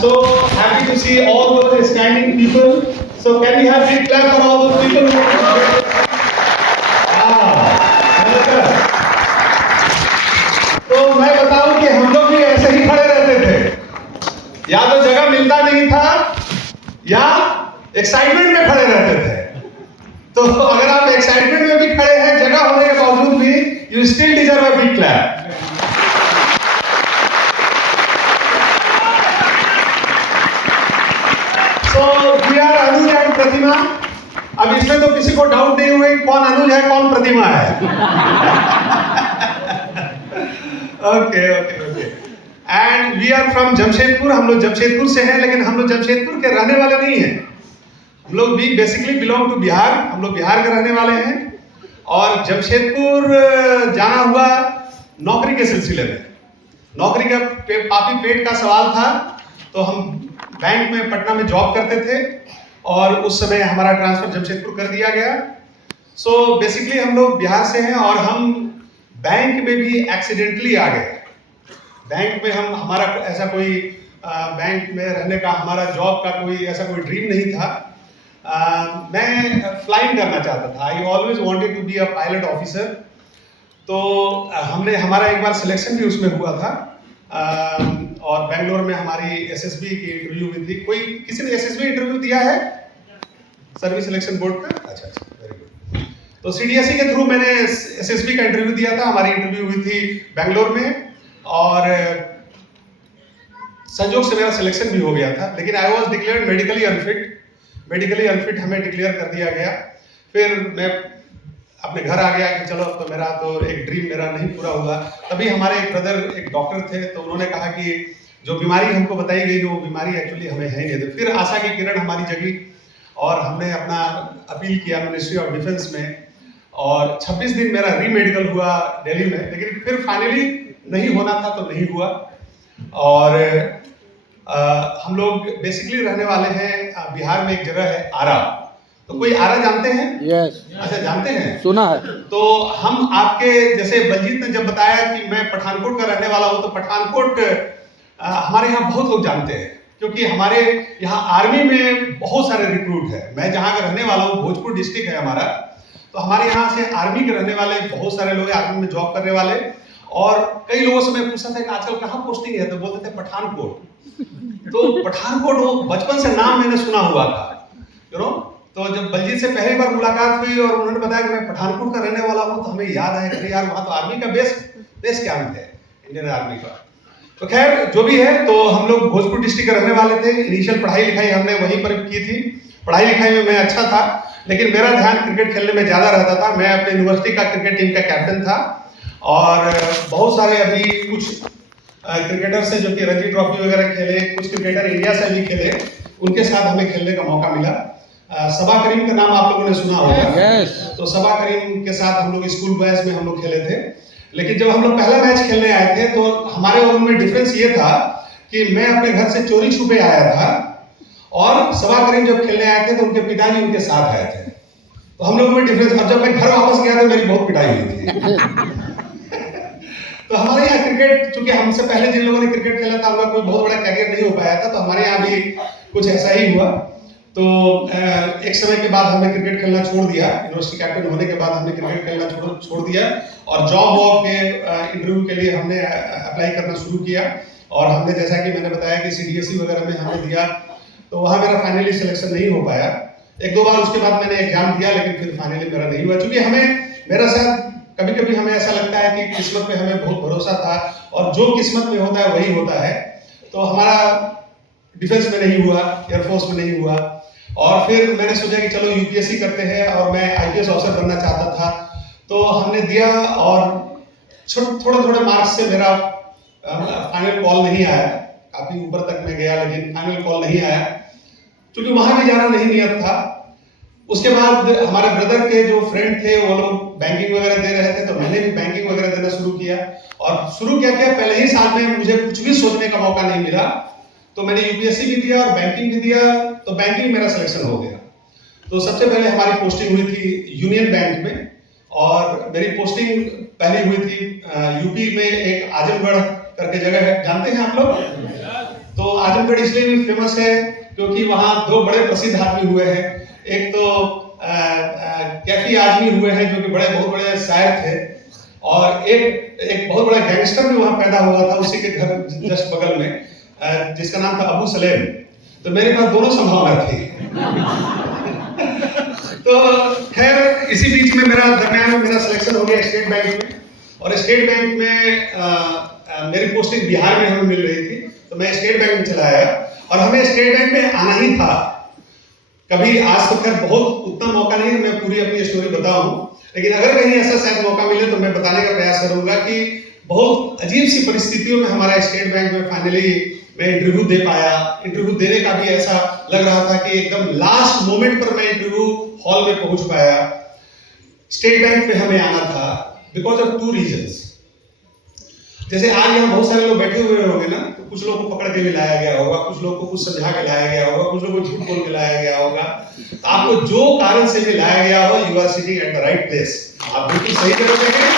so happy to see all those standing people. So can we have big clap for all those people? तो मैं बताऊं कि हम लोग भी ऐसे ही खड़े रहते थे, या तो जगह मिलता नहीं था या एक्साइटमेंट में खड़े रहते थे। तो अगर आप एक्साइटमेंट में भी खड़े हैं जगह होने के बावजूद भी, you still deserve a big clap. So we are Anuj and Pratima. अब इसमें तो किसी को डाउट नहीं हुआ कौन अनुज है कौन प्रतिमा है। Okay okay okay. And we are from Jamshedpur. हम लोग जमशेदपुर से हैं, लेकिन हम लोग जमशेदपुर के रहने वाले नहीं हैं। हम लोग भी बेसिकली बिलोंग टू बिहार। हम लोग बिहार के रहने वाले हैं और जमशेदपुर जाना हुआ नौकरी के सिलसिले में। नौकरी का काफी पेट का सवाल था, तो हम बैंक में पटना में जॉब करते थे और उस समय हमारा ट्रांसफर जमशेदपुर कर दिया गया। सो बेसिकली हम लोग बिहार से हैं और हम बैंक में भी एक्सीडेंटली आ गए। बैंक में हमारा ऐसा कोई बैंक में रहने का, हमारा जॉब का कोई ऐसा कोई ड्रीम नहीं था। मैं फ्लाइंग करना चाहता था। I always wanted to be a pilot officer. तो हमने हमारा एक बार सिलेक्शन भी उसमें हुआ था और बेंगलोर में हमारी एसएसबी की इंटरव्यू हुई थी। कोई किसी ने एसएसबी इंटरव्यू दिया है सर्विस सिलेक्शन बोर्ड का? अच्छा अच्छा, वेरी गुड। तो सीडीएसई के थ्रू मैंने एसएसबी का इंटरव्यू दिया था। हमारी इंटरव्यू हुई थी बेंगलोर में और संयोग से मेरा सिलेक्शन भी हो गया था, लेकिन I was declared medically unfit. Medically unfit हमें डिक्लेयर कर दिया गया। फिर मैं अपने घर आ गया कि चलो अब तो मेरा तो एक ड्रीम मेरा नहीं पूरा हुआ। तभी हमारे एक ब्रदर एक डॉक्टर थे, तो उन्होंने कहा कि जो बीमारी हमको बताई गई वो बीमारी एक्चुअली हमें है नहीं। तो फिर आशा की किरण हमारी जगी और हमने अपना अपील किया मिनिस्ट्री ऑफ डिफेंस में और 26 दिन मेरा रीमेडिकल हुआ दिल्ली में, लेकिन फिर फाइनली नहीं होना था तो नहीं हुआ। और हम लोग बेसिकली रहने वाले हैं बिहार में, एक जगह है आरा। तो कोई आरा जानते हैं? यस। अच्छा, जानते हैं, सुना है। तो हम आपके जैसे बलजीत ने जब बताया कि मैं पठानकोट का रहने वाला हूं, तो पठानकोट हमारे यहाँ बहुत लोग जानते हैं, क्योंकि हमारे यहाँ आर्मी में बहुत सारे रिक्रूट है। मैं जहाँ का रहने वाला हूँ भोजपुर डिस्ट्रिक्ट है हमारा, तो हमारे यहाँ से आर्मी के रहने वाले बहुत सारे लोग आर्मी में जॉब करने वाले। और कई लोगों से मैं पूछता था कि आजकल कहाँ पोस्टिंग है, तो बोलते थे पठानकोट। तो पठानकोट वो बचपन से नाम मैंने सुना हुआ था, यू नो। तो जब बलजीत से पहली बार मुलाकात हुई और उन्होंने बताया कि मैं पठानकोट का रहने वाला हूँ, तो हमें याद आया कि यार वहाँ तो आर्मी का बेस कैंप है, इंडियन आर्मी का। तो खैर जो भी है, तो हम लोग भोजपुर डिस्ट्रिक्ट के रहने वाले थे। इनिशियल पढ़ाई लिखाई हमने वहीं पर की थी। पढ़ाई लिखाई में मैं अच्छा था, लेकिन मेरा ध्यान क्रिकेट खेलने में ज्यादा रहता था। मैं अपने यूनिवर्सिटी का क्रिकेट टीम का कैप्टन था और बहुत सारे अभी कुछ क्रिकेटर्स हैं जो कि रणजी ट्रॉफी वगैरह खेले, कुछ क्रिकेटर इंडिया से भी खेले, उनके साथ हमें खेलने का मौका मिला। सबा करीम का नाम आप लोगों ने सुना होगा। yes. तो सबा करीम के साथ हम लोग स्कूल बैच में हम लोग खेले थे। लेकिन जब हम लोग पहला मैच खेलने आए थे, तो हमारे और उनमें डिफरेंस ये था कि मैं अपने घर से चोरी छुपे आया था और सबा करीम जब खेलने आए थे तो उनके पिताजी उनके साथ आए थे। तो हम लोग में डिफरेंस। और जब मैं घर वापस गया तो मेरी बहुत पिटाई हुई थी। तो हमारे यहाँ क्रिकेट, चूंकि हमसे पहले जिन लोगों ने क्रिकेट खेला था उनका कोई बहुत बड़ा कैरियर नहीं हो पाया था, तो हमारे यहाँ भी कुछ ऐसा ही हुआ। तो एक समय के बाद हमने क्रिकेट खेलना छोड़ दिया। यूनिवर्सिटी कैप्टन होने के बाद हमने क्रिकेट खेलना छोड़ दिया और जॉब वॉब के इंटरव्यू के लिए हमने अप्लाई करना शुरू किया। और हमने, जैसा कि मैंने बताया कि सीडीएसई वगैरह में हमने दिया, तो वहाँ मेरा फाइनली सिलेक्शन नहीं हो पाया। एक दो बार उसके बाद मैंने एग्जाम दिया, लेकिन फिर फाइनली मेरा नहीं हुआ। चूंकि मेरा साथ कभी कभी हमें ऐसा लगता है कि किस्मत पे हमें बहुत भरोसा था और जो किस्मत में होता है वही होता है। तो हमारा डिफेंस में नहीं हुआ, एयरफोर्स में नहीं हुआ और फिर मैंने सोचा कि चलो यूपीएससी करते हैं और मैं आईपीएस ऑफिसर बनना चाहता था। तो हमने दिया और थोड़े मार्क्स से मेरा फाइनल कॉल नहीं आया। काफी ऊपर तक मैं गया, लेकिन फाइनल कॉल नहीं आया, क्योंकि वहां भी जाना नहीं नियत था। उसके बाद हमारे ब्रदर के जो फ्रेंड थे वो लोग बैंकिंग वगैरह दे रहे थे, तो मैंने भी बैंकिंग वगैरह देना शुरू किया। और शुरू क्या पहले ही साल में मुझे कुछ भी सोचने का मौका नहीं मिला, तो मैंने यूपीएससी भी दिया और बैंकिंग भी दिया। तो बैंकिंग मेरा सिलेक्शन हो गया। तो सबसे पहले हमारी पोस्टिंग हुई थी यूनियन बैंक में और मेरी पोस्टिंग पहली हुई थी यूपी में, एक आजमगढ़ करके जगह है, जानते हैं आप लोग? तो आजमगढ़ इसलिए भी फेमस है क्योंकि वहाँ दो बड़े प्रसिद्ध आदमी हुए हैं। एक तो कैफी आजमी हुए हैं जो कि बहुत बड़े शायर थे, और एक बहुत बड़ा गैंगस्टर भी वहाँ पैदा हुआ था उसी के घर जस्ट बगल में, जिसका नाम था अबू सलेम। तो मेरे पास दोनों संभावना थी। तो खैर इसी बीच में दरमियान में मेरा सिलेक्शन हो गया स्टेट बैंक में, और स्टेट बैंक में मेरी पोस्टिंग बिहार में हमें मिल रही थी, तो मैं स्टेट बैंक में चला आया। और हमें स्टेट बैंक में आना ही था। कभी आज तो खैर बहुत उतना मौका नहीं है मैं पूरी अपनी स्टोरी बताऊं, लेकिन अगर कहीं ऐसा शायद मौका मिले तो मैं बताने का प्रयास करूंगा कि बहुत अजीब सी परिस्थितियों में हमारा स्टेट बैंक में फाइनली मैं इंटरव्यू दे पाया। इंटरव्यू देने का भी ऐसा लग रहा था कि एकदम लास्ट मोमेंट पर मैं इंटरव्यू हॉल में पहुंच पाया। स्टेट बैंक में हमें आना था बिकॉज ऑफ 2 रीजंस। जैसे आज यहाँ बहुत सारे लोग बैठे हुए होंगे ना, तो कुछ लोगों को पकड़ के भी लाया गया होगा, कुछ लोगों को कुछ समझा के लाया गया होगा, कुछ लोगों को झूठ बोल के लाया गया होगा। तो आपको जो कारण से भी लाया गया हो, you are sitting at the right place, आप बिल्कुल सही जगह पे हैं।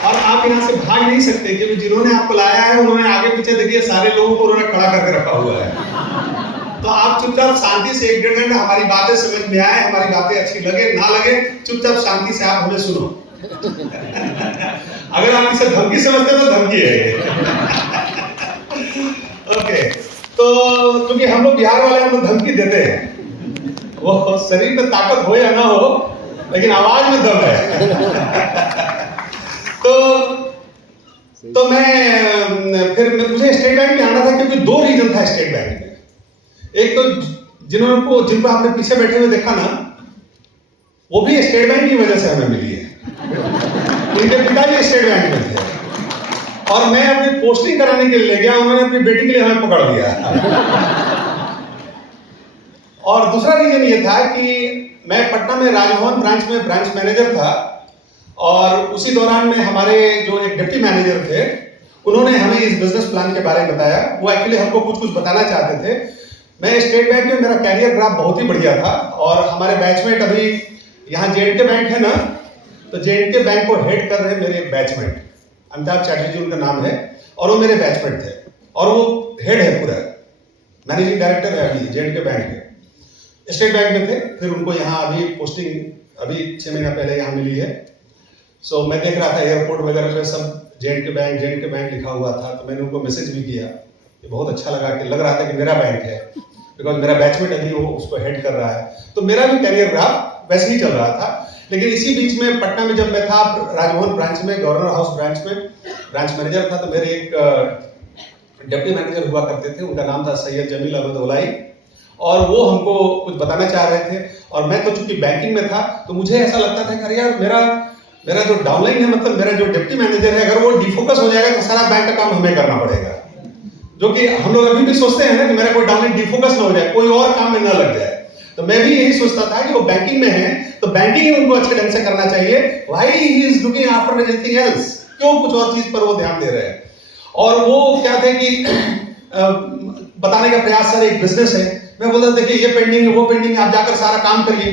और आप यहाँ से भाग नहीं सकते क्योंकि जिन्होंने आपको लाया है उन्होंने आगे पीछे देखिए सारे लोगों को उन्होंने खड़ा करके रखा हुआ है। तो आप चुपचाप शांति से 1-1.5 घंटा हमारी बातें समझ में आए, हमारी बातें अच्छी लगे ना लगे, चुपचाप शांति से आप हमें सुनो। अगर आप इसे धमकी समझते तो धमकी है। ओके, तो क्योंकि हम लोग बिहार वाले हम लोग धमकी देते हैं, वो शरीर में ताकत हो या ना हो लेकिन आवाज में दम है। तो मैं फिर मुझे स्टेट बैंक में आना था क्योंकि 2 रीजन था स्टेट बैंक में। एक तो जिनको आपने पीछे बैठे हुए देखा ना, वो भी स्टेट बैंक की वजह से हमें मिली है। उनके पिताजी स्टेट बैंक में थे और मैं अपनी पोस्टिंग कराने के लिए गया, उन्होंने अपनी बेटी के लिए हमें पकड़ लिया। और दूसरा रीजन ये था कि मैं पटना में राजभवन ब्रांच में ब्रांच मैनेजर था, और उसी दौरान में हमारे जो एक डिप्टी मैनेजर थे उन्होंने हमें इस बिजनेस प्लान के बारे में बताया। वो एक्चुअली हमको कुछ बताना चाहते थे। मैं स्टेट बैंक में मेरा कैरियर ग्राफ बहुत ही बढ़िया था, और हमारे बैचमेट अभी यहाँ J&K बैंक है ना, तो J&K बैंक को हेड कर रहे मेरे बैचमेट अमिताभ चैटर्जी उनका नाम है, और वो मेरे बैचमेट थे और वो हेड है पूरा, मैनेजिंग डायरेक्टर है अभी J&K बैंक के। स्टेट बैंक में थे, फिर उनको यहाँ अभी पोस्टिंग अभी 6 महीना पहले यहाँ मिली है। सो मैं देख रहा था एयरपोर्ट वगैरह पे सब J&K बैंक लिखा हुआ था, तो मैंने उनको मैसेज भी किया। ये बहुत अच्छा लग रहा था कि मेरा बैंक है, बिकॉज मेरा बैचमेट अभी वो उसको हेड कर रहा है। तो मेरा भी कैरियर ग्राफ वैसे ही चल रहा था। लेकिन इसी बीच में पटना में जब मैं था राजभवन ब्रांच में, गवर्नर हाउस ब्रांच में ब्रांच मैनेजर था, तो मेरे एक डिप्टी मैनेजर हुआ करते थे, उनका नाम था सैयद जमील अहमद ओलाई, और वो हमको कुछ बताना चाह रहे थे। और मैं तो चूंकि बैंकिंग में था तो मुझे ऐसा लगता था कि यार मेरा जो डाउनलाइन है, मतलब मेरा जो डिप्टी मैनेजर है, अगर वो डिफोकस हो जाएगा तो सारा बैंक का काम हमें करना पड़ेगा। जो कि हम लोग अभी भी सोचते हैं ना कि मेरा कोई डाउनलाइन डिफोकस ना हो जाए, कोई और काम में ना लग जाए। तो मैं भी यही सोचता था कि वो बैंकिंग में है तो बैंकिंग ही उनको अच्छे ढंग से करना चाहिए। Why he is looking after anything else, क्यों कुछ और चीज पर वो ध्यान दे रहे हैं। और वो क्या थे कि बताने का प्रयास, सर एक बिजनेस है। मैं बोलता देखिए ये पेंडिंग है, वो पेंडिंग है, आप जाकर सारा काम करिए।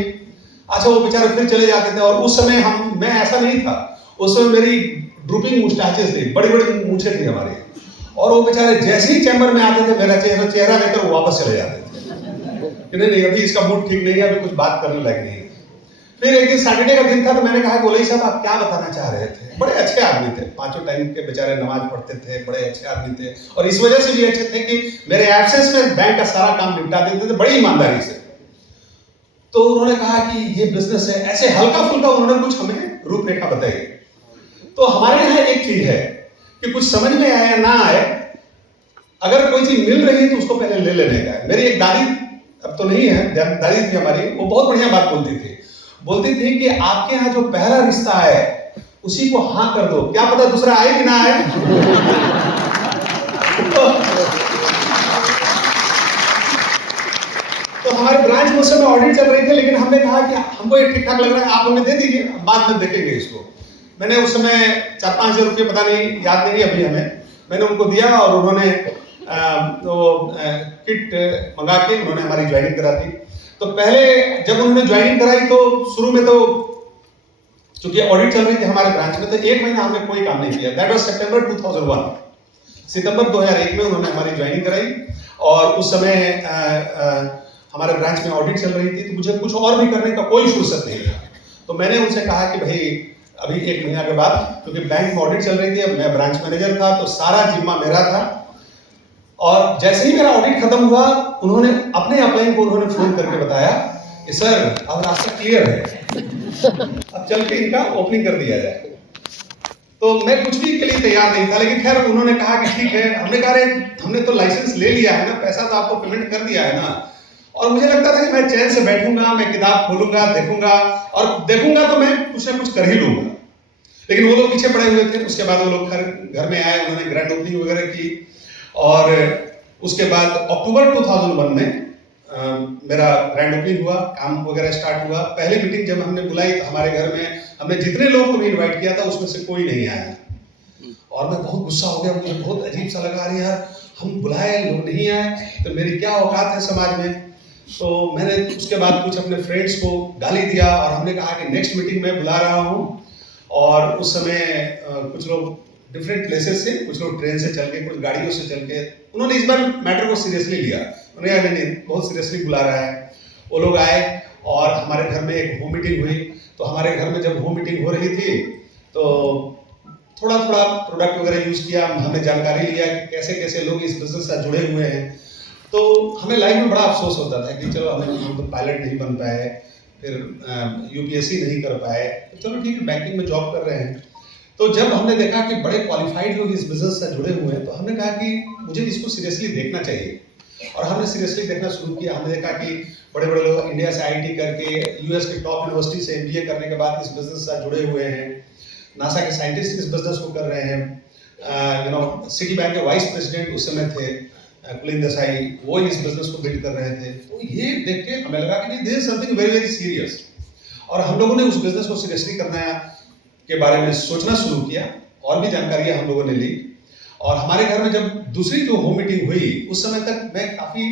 अच्छा, वो बेचारे फिर चले जाते थे। और उस समय मैं ऐसा नहीं था, उस समय मेरी ड्रूपिंग मुस्टैचेस थी, बड़ी बड़ी मूछें थी हमारी, और वो बेचारे जैसे ही चैम्बर में आते थे मेरा चेहरा लेकर वो वापस चले जाते थे कि नहीं अभी इसका मूड ठीक नहीं है, अभी कुछ बात करने लायक नहीं है। फिर एक दिन सैटरडे का दिन था, तो मैंने कहा कि ओलई साहब आप क्या बताना चाह रहे थे। बड़े अच्छे आदमी थे, 5 टाइम के बेचारे नमाज पढ़ते थे, बड़े अच्छे आदमी थे, और इस वजह से भी अच्छे थे कि मेरे एब्सेंस में बैंक का सारा काम निपटा देते थे बड़ी ईमानदारी से। तो उन्होंने कहा कि ये बिजनेस है, ऐसे हल्का फुल्का उन्होंने कुछ हमें रूपरेखा बताई। तो हमारे यहाँ एक चीज है कि कुछ समझ में आए या ना आए, अगर कोई चीज मिल रही है तो उसको पहले ले लेने का। मेरी एक दादी, अब तो नहीं है, दादी थी हमारी, वो बहुत बढ़िया बात बोलती थी कि आपके यहाँ जो पहला रिश्ता है उसी को हाँ कर दो, क्या पता दूसरा आए कि ना आए। तो हमारे ब्रांच में उस समय ऑडिट चल रही थी, लेकिन हमने कहा कि हमको ये ठीक ठाक लग रहा है, आप हमें दे दीजिए, बाद में देखेंगे इसको। मैंने उस समय 4-5 हज़ार रुपये, पता नहीं, याद नहीं अभी हमें, मैंने उनको दिया और उन्होंने किट मंगा के उन्होंने हमारी ज्वाइनिंग करा दी। तो पहले जब उन्होंने ज्वाइनिंग कराई तो शुरू में तो क्योंकि ऑडिट चल रही थी हमारे ब्रांच में, तो 1 महीना हमने कोई काम नहीं किया। दैट वाज सितंबर 2001। सितंबर 2001 में उन्होंने हमारी ज्वाइनिंग कराई और उस समय हमारे ब्रांच में ऑडिट चल रही थी, तो मुझे कुछ और भी करने का कोई फुर्सत नहीं था। तो मैंने उनसे कहा कि भाई अभी 1 महीना के बाद, क्योंकि बैंक में ऑडिट चल रही थी, अब मैं ब्रांच मैनेजर था तो सारा जिम्मा मेरा था। और जैसे ही मेरा ऑडिट खत्म हुआ, उन्होंने अपने अपलाइन को उन्होंने फोन करके बताया कि सर अब रास्ता क्लियर है, अब चल के इनका ओपनिंग कर दिया जाए। तो मैं कुछ भी के लिए तैयार नहीं था, लेकिन खैर उन्होंने कहा कि ठीक है। हमने कहा हमने तो लाइसेंस ले लिया है ना, पैसा तो आपको पेमेंट कर दिया है ना। और मुझे लगता था कि मैं चैन से बैठूंगा, मैं किताब खोलूंगा, देखूंगा, और देखूंगा तो मैं कुछ ना कुछ कर ही लूंगा। लेकिन वो लोग पीछे पड़े हुए थे। उसके बाद वो लोग घर में आए, उन्होंने ग्रैंड ओपनिंग वगैरह की, और उसके बाद अक्टूबर 2001 में मेरा ग्रैंड ओपनिंग हुआ, काम वगैरह स्टार्ट हुआ। पहली मीटिंग जब हमने बुलाई तो हमारे घर में हमने जितने लोगों को भी इनवाइट किया था उसमें से कोई नहीं आया, और मैं बहुत गुस्सा हो गया। मुझे बहुत अजीब सा लगा, अरे यार हम बुलाए, लोग नहीं आए, तो मेरी क्या औकात है समाज में। तो मैंने उसके बाद कुछ अपने फ्रेंड्स को गाली दिया और हमने कहा कि नेक्स्ट मीटिंग में बुला रहा हूँ। और उस समय कुछ लोग डिफरेंट प्लेसेस से, कुछ लोग ट्रेन से चल के, कुछ गाड़ियों से चल के, उन्होंने इस बार मैटर को सीरियसली लिया। उन्होंने कहा नहीं बहुत सीरियसली बुला रहा है। वो लोग आए और हमारे घर में एक होम मीटिंग हुई। तो हमारे घर में जब होम मीटिंग हो रही थी तो थोड़ा थोड़ा प्रोडक्ट वगैरह यूज किया, हमने जानकारी लिया कि कैसे कैसे लोग इस बिजनेस से जुड़े हुए हैं। तो हमें लाइफ में बड़ा अफसोस होता था कि चलो हम तो पायलट नहीं बन पाए, फिर यूपीएससी नहीं कर पाए, तो चलो ठीक है बैंकिंग में जॉब कर रहे हैं। तो जब हमने देखा कि बड़े क्वालिफाइड लोग इस बिजनेस से जुड़े हुए हैं, तो हमने कहा कि मुझे इसको सीरियसली देखना चाहिए। और हमने सीरियसली देखना शुरू किया। हमने देखा कि बड़े बड़े लोग इंडिया से आईआईटी करके, यूएस के टॉप यूनिवर्सिटी से एमबीए करने के बाद इस बिजनेस से जुड़े हुए हैं। नासा के साइंटिस्ट इस बिजनेस को कर रहे हैं। सिटी बैंक के वाइस प्रेसिडेंट उस समय थे कुलीन देसाई, वो इस बिजनेस को बिल्ड कर रहे थे। तो ये देख के हमें लगा कि this is something very very serious. और हम लोगों ने उस बिजनेस को सीरियसली करना के बारे में सोचना शुरू किया, और भी जानकारियां हम लोगों ने ली। और हमारे घर में जब दूसरी जो होम मीटिंग हुई, उस समय तक मैं काफी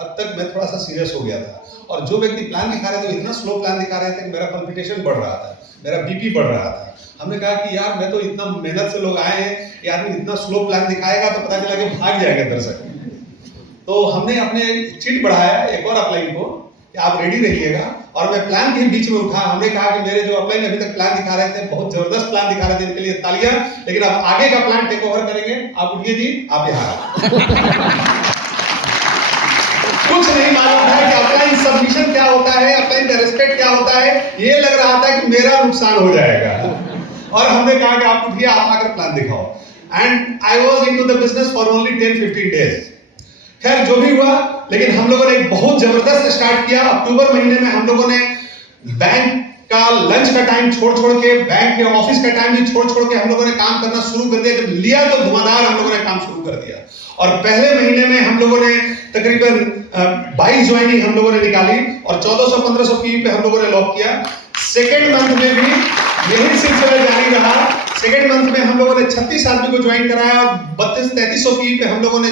हद तक मैं थोड़ा सा सीरियस हो गया था। और जो व्यक्ति प्लान दिखा रहे थे इतना स्लो प्लान दिखा रहे थे कि मेरा पल्पिटेशन बढ़ रहा था, मेरा बीपी बढ़ रहा था। हमने कहा कि यार मैं तो इतना मेहनत से लोग आए हैं, ये आदमी इतना स्लो प्लान दिखाएगा तो पता चला कि भाग जाएगा दर्शक। तो हमने अपने चिट बढ़ाया एक और अपलाइन को कि आप रेडी रहिएगा। और मैं प्लान के बीच में उठा। हमने कहा कि मेरे जो अपलाइन अभी तक प्लान दिखा रहे थे, बहुत जबरदस्त प्लान दिखा रहे थे, इनके लिए तालियां। लेकिन अब आगे का प्लान टेक ओवर करेंगे। आप उठिए जी, आप यहाँ कुछ नहीं मालूम है कि अपलाइन सबमिशन क्या होता है, अपलाइन का रिस्पेक्ट क्या होता है। ये लग रहा था कि मेरा नुकसान हो जाएगा। और हमने कहा कि आप उठिए, आप आकर प्लान दिखाओ। And I was into the business for only 10-15 days. खैर जो भी हुआ, लेकिन हम लोगों ने एक बहुत जबरदस्त स्टार्ट किया। अक्टूबर महीने में हम लोगों ने बैंक का लंच का टाइम छोड़ के, बैंक के ऑफिस का टाइम भी छोड़ के हम लोगों ने काम करना शुरू कर दिया। जब लिया तो धुआंधार हम लोगों ने काम शुरू कर दिया। और पहले महीने में हम लोगों ने तकरीबन 22 ज्वाइनिंग हम लोगों ने निकाली और 1400-1500 पीवी पे हम लोगों ने लॉक किया। सेकेंड मंथ में भी यही सिलसिला जारी रहा। सेकेंड मंथ में हम लोगों ने 36 आदमी को ज्वाइन कराया और 3200-3300 पीवी पे हम लोगों ने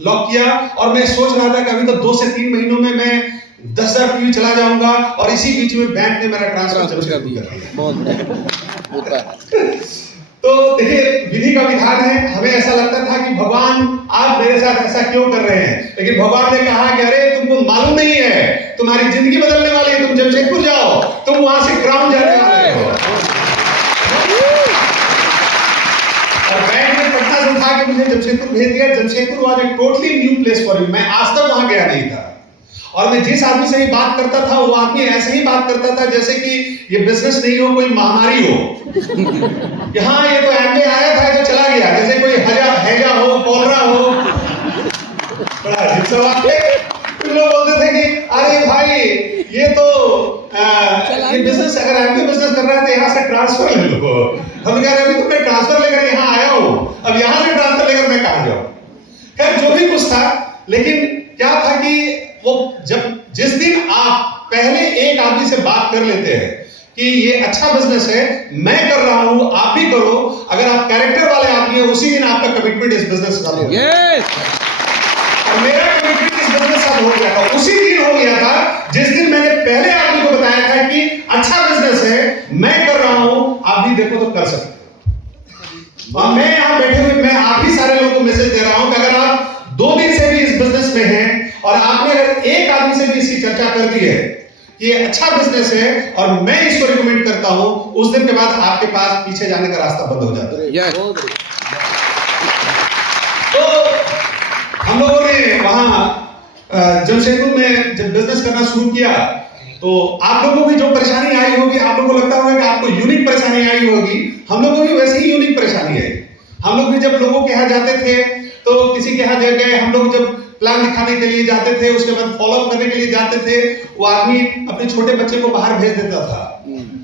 लॉक किया। और मैं सोच रहा था कि अभी तो 2 से 3 महीनों में मैं 10,000 पीवी चला जाऊंगा। और इसी बीच में बैंक ने मेरा ट्रांसफर कर दिया। तो देखिए विधि का विधान है। हमें ऐसा लगता था कि भगवान आप मेरे साथ ऐसा क्यों कर रहे हैं, लेकिन भगवान ने कहा कि अरे तुमको मालूम नहीं है, तुम्हारी जिंदगी बदलने वाली है। तुम जमशेदपुर जाओ, तुम वहां से क्राउन जाने वाले हो। और बैंक ने पटना से उठा के मुझे जमशेदपुर भेज दिया। Jamshedpur was a totally new place for me. मैं आज तक वहां गया नहीं था। और मैं जिस आदमी से ही बात करता था, वो आदमी ऐसे ही बात करता था जैसे कि ये बिजनेस नहीं हो, कोई महामारी हो। यहाँ ये तो एमए आया था तो चला गया, जैसे कोई हैजा हो, कॉलरा हो। बड़ा अजीब सा बात है। लोग बोलते थे कि अरे भाई ये तो ये बिजनेस, अगर एमए बिजनेस कर रहा है तो यहाँ से ट्रांसफर ले लो। हम कह रहे तो मैं ट्रांसफर लेकर यहाँ आया हूँ, अब यहाँ से ट्रांसफर लेकर मैं कहाँ जाऊँ। खैर जो भी कुछ था, लेकिन क्या था कि वो जब जिस दिन आप पहले एक आदमी से बात कर लेते हैं कि ये अच्छा बिजनेस है, मैं कर रहा हूं, आप भी करो, अगर आप कैरेक्टर वाले आदमी हैं, उसी दिन आपका कमिटमेंट इस बिजनेस का हो गया। और मेरा कमिटमेंट इस बिजनेस का हो गया था, उसी दिन हो गया था जिस दिन मैंने पहले आदमी को बताया था कि अच्छा बिजनेस है, मैं कर रहा हूं, भी देखो तो कर सकते हो। और मैं यहाँ बैठे हुए मैं आप ही सारे लोगों को मैसेज दे रहा हूं कि अगर आप 2 दिन से भी इस बिजनेस में हैं और आपने अगर एक आदमी से भी इसकी चर्चा कर दी है कि ये अच्छा बिजनेस है और मैं इसको रिकमेंड करता हूं, उस दिन के बाद आपके पास पीछे जाने का रास्ता बंद हो जाता है। तो हम लोगों ने वहां जमशेदपुर में जब बिजनेस करना शुरू किया तो आप लोगों को भी जो परेशानी आई होगी, आप लोगों को लगता होगा कि आपको यूनिक परेशानी आई होगी, हम लोगों को भी वैसी ही यूनिक परेशानी है। हम लोग भी जब लोगों के यहाँ जाते थे तो किसी के यहाँ गए, हम लोग जब प्लान दिखाने के लिए जाते थे, उसके बाद फॉलोअप करने के लिए जाते थे, वो आदमी अपने छोटे बच्चे को बाहर भेज देता था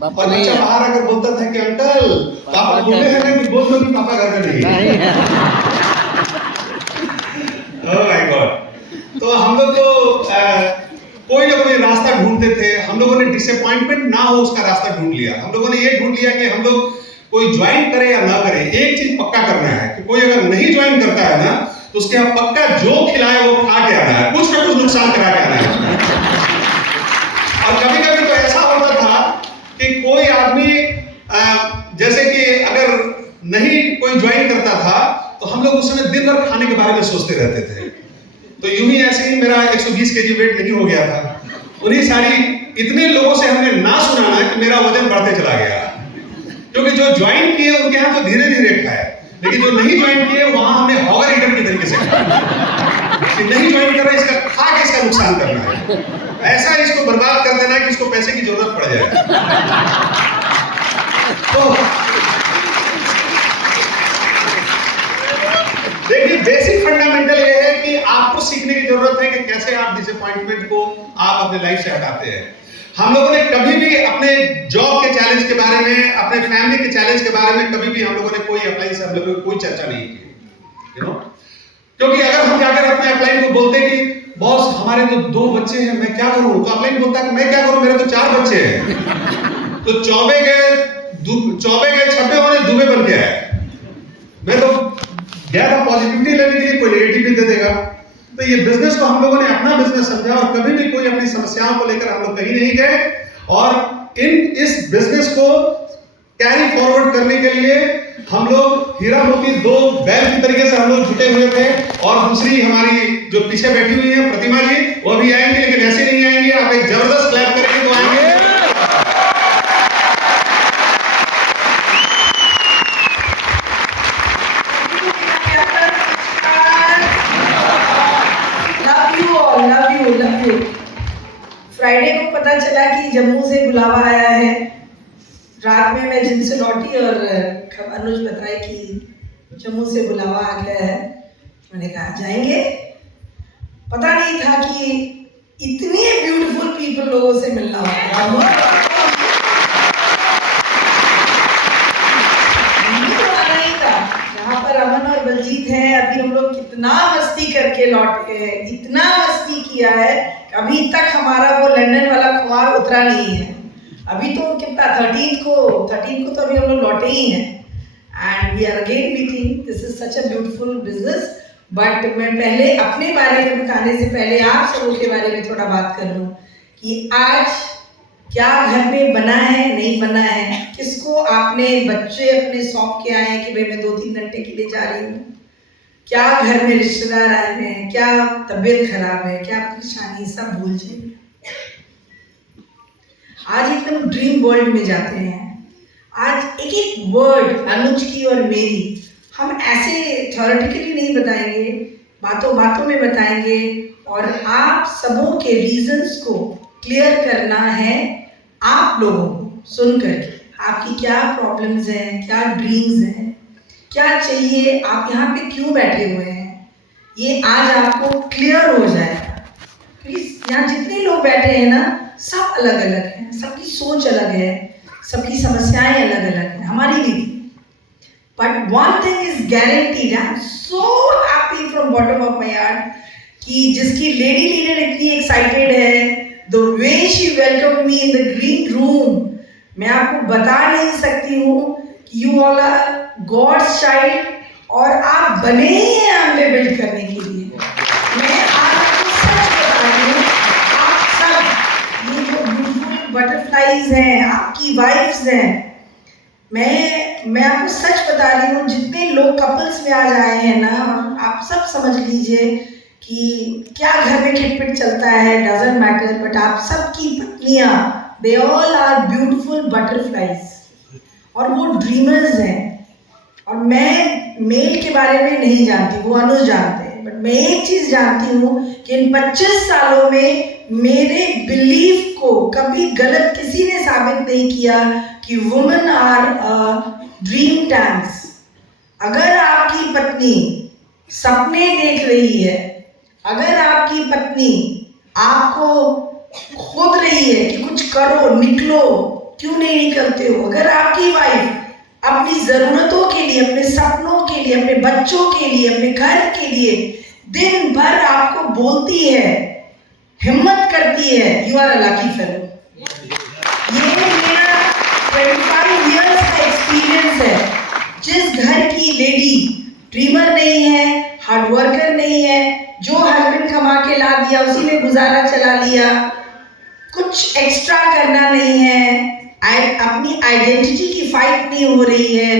और बच्चा बाहर आकर बोलता था कि अंकल पापा बोले हैं कि बोल दो कि पापा घर में नहीं है। Oh my God. तो हम लोग को कोई ना कोई रास्ता ढूंढते थे। हम लोगों ने डिसअपॉइंटमेंट ना हो उसका रास्ता ढूंढ लिया। हम लोगों ने ये ढूंढ लिया कि हम लोग कोई ज्वाइन करे या ना करे, एक चीज पक्का करना है कि कोई अगर नहीं ज्वाइन करता है ना तो उसके यहाँ पक्का जो खिलाए वो खा के आना है, कुछ ना कुछ नुकसान करा के आना है। और कभी कभी तो ऐसा होता था कि कोई आदमी जैसे कि अगर नहीं कोई ज्वाइन करता था तो हम लोग उस समय दिन भर खाने के बारे में सोचते रहते थे। तो यूं ही ऐसे ही मेरा 120 केजी वेट नहीं हो गया था। उन्हीं सारी इतने लोगों से हमने ना सुनाना कि मेरा वजन बढ़ते चला गया, क्योंकि जो ज्वाइन किए उनके यहाँ तो धीरे धीरे खाए, लेकिन जो नहीं ज्वाइन किए वहां हमने हॉगर ईटर की तरीके से खाया कि नहीं ज्वाइन कर रहा इसका खा के इसका नुकसान करना है, ऐसा इसको बर्बाद कर देना कि इसको पैसे की जरूरत पड़ जाए। तो देखिए बेसिक फंडामेंटल ये है कि आपको सीखने की जरूरत है कि कैसे आप डिसअपॉइंटमेंट को आप अपने लाइफ से हटाते हैं। हम लोगों ने कभी भी अपने जॉब के चैलेंज के बारे में, अपने फैमिली के चैलेंज के बारे में कभी भी हम लोगों ने कोई अपलाइन से हम लोगों ने कोई चर्चा नहीं की, यू नो, क्योंकि अगर हम जाकर अपने अपलाइन को बोलते कि बॉस हमारे तो 2 बच्चे हैं, मैं क्या करूं, तो अपलाइन बोलता है मैं क्या करूं, मेरे तो 4 बच्चे हैं। तो चौबे गए छब्बे होने दुबे बन गया है। मैं तो गया था पॉजिटिविटी लेने के लिए, कोई नेगेटिविटी दे देगा। तो ये बिजनेस को हम लोगों ने अपना बिजनेस समझा और कभी भी कोई अपनी समस्याओं को लेकर हम लोग कहीं नहीं गए। और इस बिजनेस को कैरी फॉरवर्ड करने के लिए हम लोग हीरा मोती 2 बैल की तरीके से हम लोग जुटे हुए थे। और दूसरी हमारी जो पीछे बैठी हुई है प्रतिमा जी, वो भी आएंगे, लेकिन ऐसे नहीं आएंगे, आप एक जबरदस्त क्लैप करके तो आएंगे। फ्राइडे को पता चला कि जम्मू से बुलावा आया है। रात में मैं जिम से लौटी और अनुज बताए कि जम्मू से बुलावा आ गया है। मैंने कहा जाएंगे। पता नहीं था कि इतने ब्यूटीफुल पीपल लोगों से मिलना होगा। यहाँ पर अमन और बलजीत हैं। अभी हम लोग कितना मस्ती करके लौटे हैं, इतना मस्ती किया है, अभी तक हमारा वो लंदन वाला खुमार उतरा नहीं है। अभी तो कितना 13 को तो अभी हम लोग लौटे ही हैं। And we are again meeting. This is such a beautiful business. But मैं पहले अपने बारे में बताने से पहले आप सबों के बारे में थोड़ा बात कर लूँ कि आज क्या घर में बना है, नहीं बना है, किसको आपने बच्चे अपने सौंप के आए हैं कि भाई मैं 2-3 घंटे के लिए जा रही हूँ, क्या घर में रिश्तेदार आए हैं, क्या तबीयत खराब है, क्या परेशानी, सब भूल जाइए। आज एकदम ड्रीम वर्ल्ड में जाते हैं। आज एक एक वर्ड अनुज की और मेरी हम ऐसे थ्योरेटिकली नहीं बताएंगे, बातों बातों में बताएंगे और आप सबों के रीजंस को क्लियर करना है आप लोगों को सुन करके। आपकी क्या प्रॉब्लम्स हैं, क्या ड्रीम्स हैं, क्या चाहिए, आप यहाँ पे क्यों बैठे हुए हैं, ये आज आपको क्लियर हो जाएगा। क्योंकि यहाँ जितने लोग बैठे हैं ना, सब अलग अलग हैं, सबकी सोच अलग है, सबकी समस्याएं अलग अलग हैं, हमारी भी थी। But one thing is guaranteed, I am so happy from bottom of my heart कि जिसकी लेडी लीडर इतनी एक्साइटेड है, the way she welcomed me in the green room, मैं आपको बता नहीं सकती हूँ कि you all are God's child और आप बने ही हैं हमें बिल्ड करने के लिए। मैं आपको सच बता रही हूँ, आप सब ये जो ब्यूटीफुल बटरफ्लाईज हैं, आपकी वाइफ्स हैं, मैं आपको सच बता रही हूँ, जितने लोग कपल्स में आज आए हैं ना, आप सब समझ लीजिए कि क्या घर में खिटपिट चलता है, डजंट मैटर, बट आप सबकी पत्नियां, they all are beautiful butterflies, और वो ड्रीमर्स हैं। और मैं मेल के बारे में नहीं जानती, वो अनुज जानते हैं, बट मैं एक चीज जानती हूँ कि इन 25 सालों में मेरे बिलीफ को कभी गलत किसी ने साबित नहीं किया कि वुमेन आर ड्रीम टैंक्स। अगर आपकी पत्नी सपने देख रही है, अगर आपकी पत्नी आपको खोद रही है कि कुछ करो, निकलो, क्यों नहीं निकलते हो? अगर आपकी वाइफ अपनी जरूरतों के लिए, अपने सपनों के लिए, अपने बच्चों के लिए, अपने घर के लिए दिन भर आपको बोलती है, हिम्मत करती है, you are a lucky fellow. ये मेरा 25 इयर्स का एक्सपीरियंस है। जिस घर की लेडी ड्रीमर नहीं है, हार्ड वर्कर नहीं है, जो हस्बैंड कमा के ला दिया उसी में गुजारा चला लिया, कुछ एक्स्ट्रा करना नहीं है, अपनी आइडेंटिटी की फाइट नहीं हो रही है,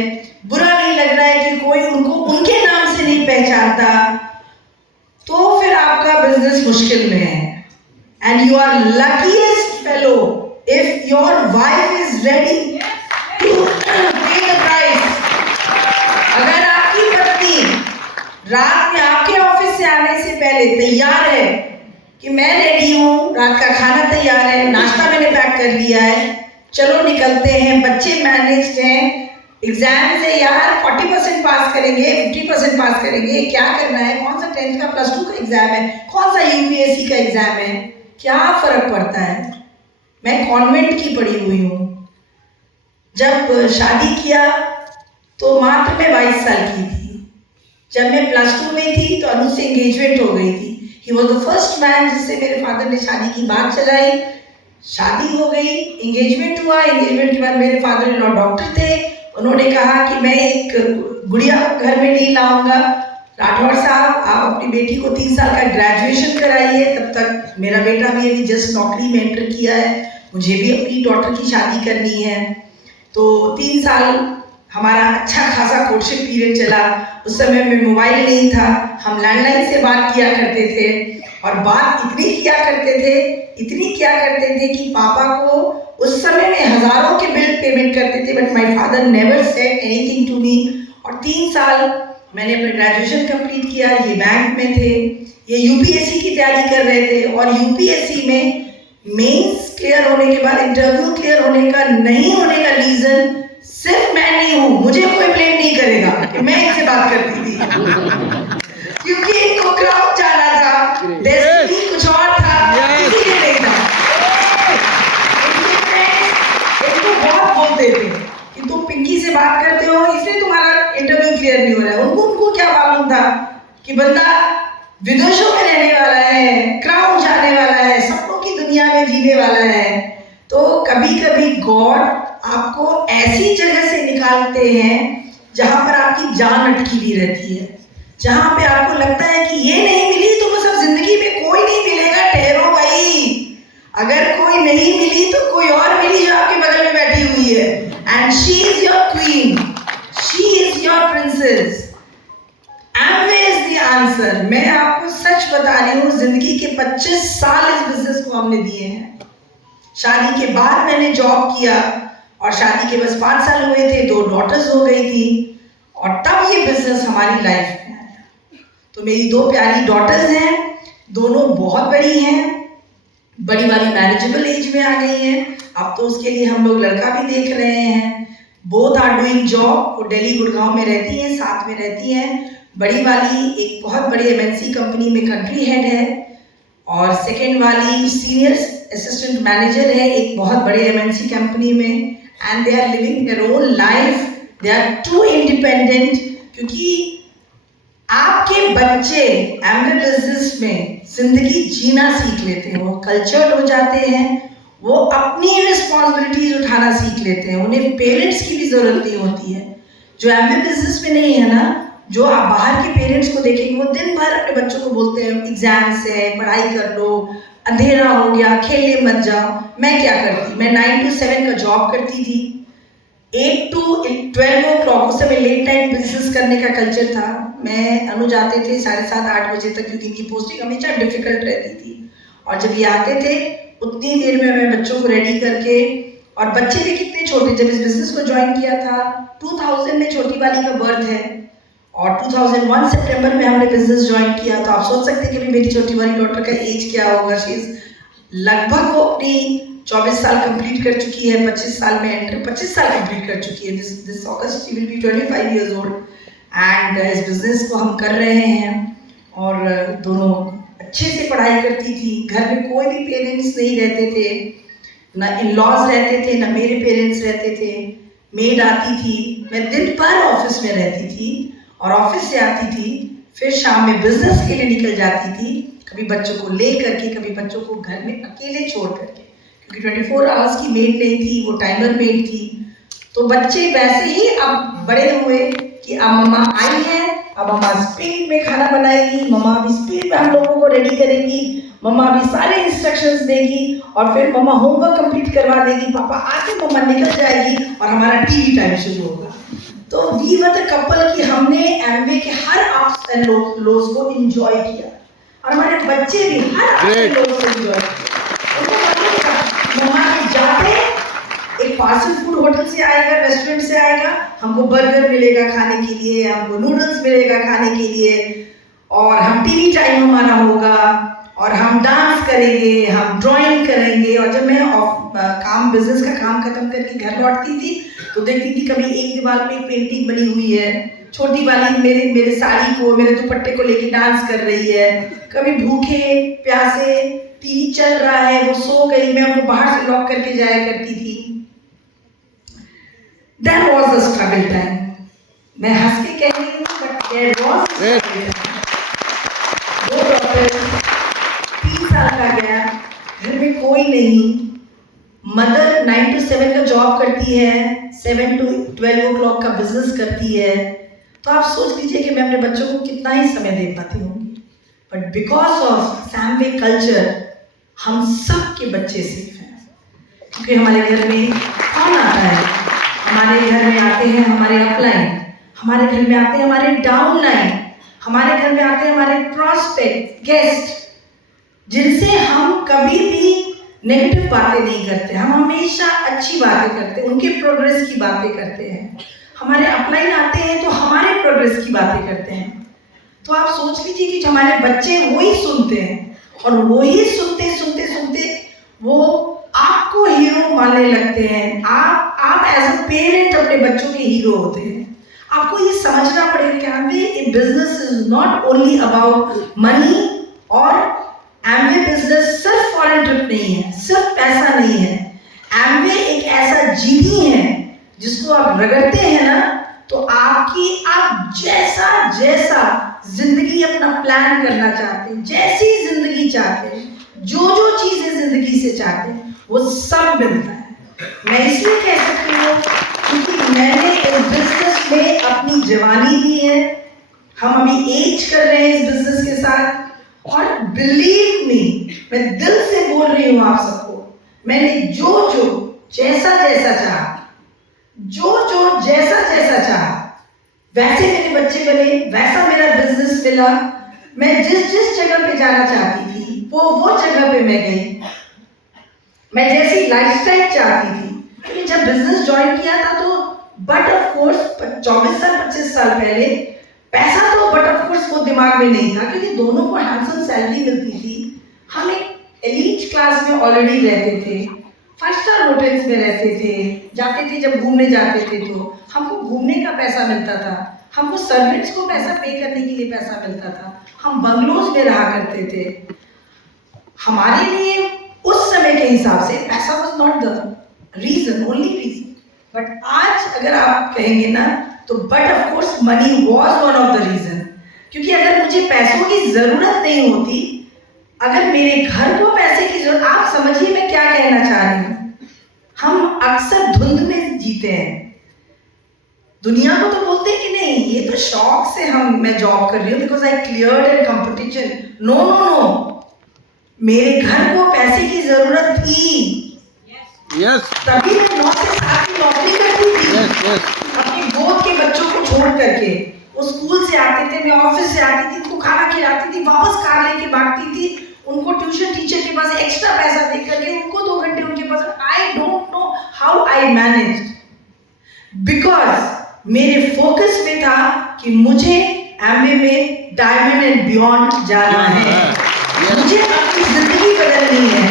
बुरा नहीं लग रहा है कि कोई उनको उनके नाम से नहीं पहचानता, तो फिर आपका बिजनेस मुश्किल में है। And you are luckiest fellow if your wife is ready to pay the price। अगर आपकी पत्नी रात में आपके ऑफिस से आने से पहले तैयार है कि मैं रेडी हूँ, रात का खाना तैयार है, नाश्ता मैंने पैक कर लिया है, चलो निकलते हैं, बच्चे मैनेज्ड हैं, एग्जाम से यार 40% पास करेंगे, 50% पास करेंगे, क्या करना है, कौन सा 10th का +2 का एग्जाम है, कौन सा यूपीएससी का एग्जाम है, क्या फर्क पड़ता है। मैं कॉन्वेंट की पढ़ी हुई हूँ। जब शादी किया तो मात्र मैं 22 साल की थी। जब मैं +2 में थी तो अनुज से एंगेजमेंट हो गई थी। He was the first man जिससे मेरे फादर ने शादी की बात चलाई। शादी हो गई, एंगेजमेंट हुआ। एंगेजमेंट के बाद मेरे फादर इन लॉ डॉक्टर थे। उन्होंने कहा कि मैं एक गुड़िया घर में नहीं लाऊंगा, राठौर साहब आप अपनी बेटी को 3 साल का ग्रेजुएशन कराइए, तब तक मेरा बेटा भी अभी जस्ट नौकरी में एंटर किया है, मुझे भी अपनी डॉटर की शादी करनी है। तो 3 साल हमारा अच्छा खासा कोर्टशिप पीरियड चला। उस समय में मोबाइल नहीं था, हम लैंडलाइन से बात किया करते थे, और बात इतनी किया करते थे कि पापा को उस समय में हजारों के बिल पेमेंट करते थे, but my father never said anything to me. और 3 साल मैंने अपना ग्रेजुएशन कंप्लीट किया। ये बैंक में थे, ये यूपीएससी की तैयारी कर रहे थे, और यूपीएससी में मेंस क्लियर होने के बाद इंटरव्यू क्लियर होने का नहीं होने का रीजन सिर्फ मैं नहीं हूँ। मुझे कोई ब्लेम नहीं करेगा कि मैं इनसे बात करती थी, क्योंकि इनको क्राउड जाना था, डेस्टिनी कुछ और था, इसीलिए नहीं था। इनको बहुत बोलते थे कि तुम पिंकी से बात करते हो इसलिए तुम्हारा इंटरव्यू क्लियर नहीं हो रहा है। उनको क्या मालूम था कि बंदा विदेशों में रहने वाला है, क्राउड जाने वाला है, सपनों की दुनिया में जीने वाला है। तो कभी कभी गॉड आपको ऐसी जगह से निकालते हैं जहां पर आपकी जान अटकी हुई रहती है, जहां पे आपको लगता है कि ये नहीं मिली तो बस अब जिंदगी में कोई नहीं मिलेगा। ठहरो भाई, अगर कोई नहीं मिली तो कोई और मिली जो आपके बगल में बैठी हुई है, and she is your queen, she is your princess. Amway is the answer. मैं आपको सच बता रही हूँ, जिंदगी के 25 साल इस बिजनेस को हमने दिए हैं। शादी के बाद मैंने जॉब किया, और शादी के बस 5 साल हुए थे, 2 डॉटर्स हो गई थी, और तब ये बिजनेस हमारी लाइफ में आया। तो मेरी 2 प्यारी डॉटर्स हैं, दोनों बहुत बड़ी हैं, बड़ी वाली मैरिजेबल एज में आ गई हैं। अब तो उसके लिए हम लोग लड़का भी देख रहे हैं। Both are doing job. वो दिल्ली गुड़गांव में रहती हैं, साथ में रहती हैं। बड़ी वाली एक बहुत बड़ी एमएनसी कंपनी में कंट्री हेड है, और सेकेंड वाली सीनियर असिस्टेंट मैनेजर है एक बहुत बड़े एमएनसी कंपनी में। And they are living their own life, they are too independent. क्योंकि आपके बच्चे एमवे बिजनेस में जिंदगी जीना सीख लेते हैं, वो कल्चर्ड हो जाते हैं, वो अपनी रिस्पॉन्सिबिलिटीज उठाना सीख लेते हैं, उन्हें पेरेंट्स की भी जरूरत नहीं होती है। जो एमवे बिजनेस में नहीं है ना, जो आप बाहर के पेरेंट्स को देखेंगे, वो दिन भर अपने बच्चों को बोलते हैं एग्जाम्स है, पढ़ाई कर लो, अंधेरा हो गया, खेलने मत जाओ। मैं क्या करती, मैं 9 to 7 का जॉब करती थी। 8 to 12 ओ क्लॉक, उस समय लेट नाइट बिजनेस करने का कल्चर था। मैं अनुज आते थे 7:30-8 बजे तक, क्योंकि इनकी पोस्टिंग हमेशा डिफिकल्ट रहती थी। और जब ये आते थे उतनी देर में मैं बच्चों को रेडी करके, और बच्चे भी कितने छोटे, जब इस बिजनेस को ज्वाइन किया था 2000 में छोटी वाली का बर्थ है, और 2001 सितंबर में हमने बिजनेस ज्वाइन किया। तो आप सोच सकते हैं कि अभी मेरी छोटी वाली डॉटर का एज क्या होगा। शी लगभग वो अपनी 24 साल कंप्लीट कर चुकी है, 25 साल में एंटर, 25 साल कंप्लीट कर चुकी है। This August she will be 25 years old. And इस बिजनेस को हम कर रहे हैं, और दोनों अच्छे से पढ़ाई करती थी। घर में कोई भी पेरेंट्स नहीं रहते थे, ना इन लॉज रहते थे, ना मेरे पेरेंट्स रहते थे। मेड आती थी, मैं दिन भर ऑफिस में रहती थी, और ऑफिस से आती थी, फिर शाम में बिजनेस के लिए निकल जाती थी, कभी बच्चों को ले करके, कभी बच्चों को घर में अकेले छोड़ करके, क्योंकि 24 आवर्स की मेड नहीं थी, वो टाइमर मेड थी। तो बच्चे वैसे ही अब बड़े हुए कि अब मम्मा आई है, अब मम्मा स्पीड में खाना बनाएगी, मम्मा भी स्पीड में हम लोगों को रेडी करेगी, मम्मा भी सारे इंस्ट्रक्शंस देगी, और फिर मम्मा होमवर्क कंप्लीट करवा देगी, पापा आके मम्मा निकल जाएगी, और हमारा टीवी टाइम शुरू होगा। तो वी वर द कपल कि हमने एमवे के हर अप्स एंड लोज को एंजॉय किया, और हमारे बच्चे भी हर अप्स एंड लोज को एंजॉय किया। मम्मा के जाते एक फास्ट फूड होटल से आएगा, रेस्टोरेंट से आएगा, हमको बर्गर मिलेगा खाने के लिए, हमको नूडल्स मिलेगा खाने के लिए, और हम टीवी टाइम हमारा होगा, और हम डांस करेंगे, हम ड्राइंग करेंगे। और जब मैं काम बिजनेस का काम खत्म करके घर लौटती थी तो देखती थी कभी एक दीवार पे एक पेंटिंग बनी हुई है, छोटी वाली मेरे साड़ी को, मेरे दुपट्टे को लेके डांस कर रही है। कभी भूखे प्यासे टीवी चल रहा है, वो सो गई, मैं उनको बाहर से लॉक करके जाया करती थी। That was the struggle time. मैं हंस के कह रही हूँ, but there was a struggle time. दो डॉटर, 3 साल का गया, घर में कोई नहीं, मदर 9 to 7 का जॉब करती है, 7 to 12 ओ क्लॉक का बिजनेस करती है। तो आप सोच लीजिए कि मैं अपने बच्चों को कितना ही समय दे पाती हूँ। बट बिकॉज ऑफ सैमवे कल्चर हम सब के बच्चे सेफ हैं, क्योंकि हमारे घर में कौन आता है? हमारे घर में आते हैं हमारे अपलाइन, हमारे घर में आते हैं हमारे डाउनलाइन, हमारे घर में आते हैं हमारे प्रॉस्पेक्ट गेस्ट, जिनसे हम कभी भी नेगेटिव बातें नहीं करते, हम हमेशा अच्छी बातें करते हैं, उनके प्रोग्रेस की बातें करते हैं। हमारे अपलाइन आते हैं तो हमारे प्रोग्रेस की बातें करते हैं। तो आप सोच लीजिए कि हमारे बच्चे वही सुनते हैं, और वही सुनते सुनते सुनते वो आपको हीरो मानने लगते हैं। आप एज अ पेरेंट अपने बच्चों के हीरो होते हैं। आपको ये समझना पड़ेगा कि ये business is not only about money, और एमवे बिजनेस सिर्फ फॉरेन ट्रिप नहीं है, सिर्फ पैसा नहीं है। एमवे एक ऐसा जीनी है जिसको आप रगड़ते हैं ना, तो आप जैसा जैसा जिंदगी अपना प्लान करना चाहते हैं, जैसी जिंदगी चाहते हैं, जो चीजें जिंदगी से चाहते हैं, वो सब मिलता है। मैं इसलिए कह सकती हूँ क्योंकि मैंने इस बिजनेस में अपनी जवानी दी है, हम अभी एज कर रहे हैं इस बिजनेस के साथ, और बिलीव मी, मैं दिल से बोल रही हूँ आप सबको, मैंने जो जैसा चाहा, जो जैसा चाहा, वैसे मेरे बच्चे बने, वैसा मेरा बिजनेस मिला। मैं जिस जगह पे जाना चाहती थी वो जगह पे मैं गई। मैं जैसी लाइफस्टाइल चाहती थी, क्योंकि जब बिजनेस ज्वाइन किया था तो बट ऑफ कोर्स 24-25 साल पहले पैसा तो बट ऑफ कोर्स वो दिमाग में नहीं था, क्योंकि दोनों को हैंडसम सैलरी मिलती थी। हम एक एलीट क्लास में ऑलरेडी रहते थे, 5 स्टार होटल्स में रहते थे, जाते थे, जब घूमने जाते थे तो हमको घूमने का पैसा मिलता था, हमको सर्वेंट्स को पैसा पे करने के लिए पैसा मिलता था, हम बंगलोज में रहा करते थे। हमारे लिए उस समय के हिसाब से पैसा was not the reason, only reason. But आज अगर आप कहेंगे ना, तो but of course money was one of the reason, क्योंकि अगर मुझे पैसों की जरूरत नहीं होती, अगर मेरे घर को पैसे की जरूरत, आप समझिए मैं क्या कहना चाह रही हूँ। हम अक्सर धुंध में जीते हैं, दुनिया को तो बोलते हैं कि नहीं, ये तो शौक से मैं जॉब कर रही हूँ, because I cleared in competition. No, मेरे घर को पैसे की जरूरत थी, यस तभी मैं 9 से 7 की नौकरी करती थी। यस यस अपने गोद के बच्चों को छोड़ करके वो स्कूल से आते थे, मैं ऑफिस से आती थी, उनको खाना खिलाती थी, वापस कार लेके भागती थी, उनको ट्यूशन टीचर के पास एक्स्ट्रा पैसा दे करके उनको 2 घंटे उनके पास। I don't know how I manage, because मेरे फोकस में था कि मुझे एमबीए में डायमंड एंड बियॉन्ड जाना है, मुझे अपनी जिंदगी बदलनी है,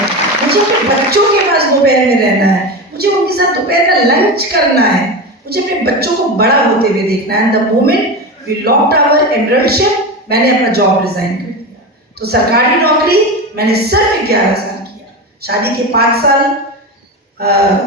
मुझे अपने बच्चों के पास दोपहर में रहना है, मुझे उनके साथ दोपहर का लंच करना है, मुझे अपने बच्चों को बड़ा होते हुए देखना है। The moment we locked our embroidership, मैंने अपना जॉब रिजाइन कर दिया। तो सरकारी नौकरी मैंने सिर्फ 11 साल किया, शादी के 5 साल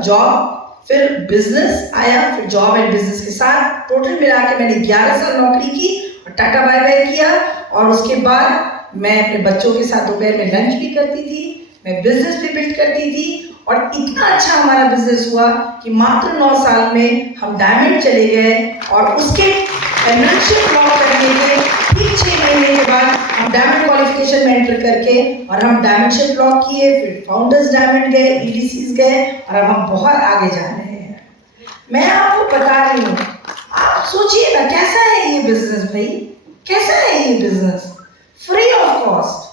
जॉब, फिर बिजनेस आया, फिर जॉब एंड बिजनेस के साथ टोटल मिला के मैंने 11 साल नौकरी की और टाटा बाय बाय किया। और उसके बाद मैं अपने बच्चों के साथ दोपहर में लंच भी करती थी, मैं बिजनेस भी बिल्ड करती थी, और इतना अच्छा हमारा बिजनेस हुआ कि मात्र 9 साल में हम डायमंड चले गए। और उसके मेंटरशिप लॉक करने के ठीक 6 महीने के बाद हम डायमंड क्वालिफिकेशन में एंटर करके और हम डायमंडशिप लॉक किए, फिर फाउंडर्स डायमंड गए, EDCs गए, और अब हम बहुत आगे जा रहे हैं। मैं आपको बता रही हूँ, आप सोचिए ना कैसा है ये बिजनेस भाई, कैसा है ये बिजनेस, फ्री ऑफ कॉस्ट।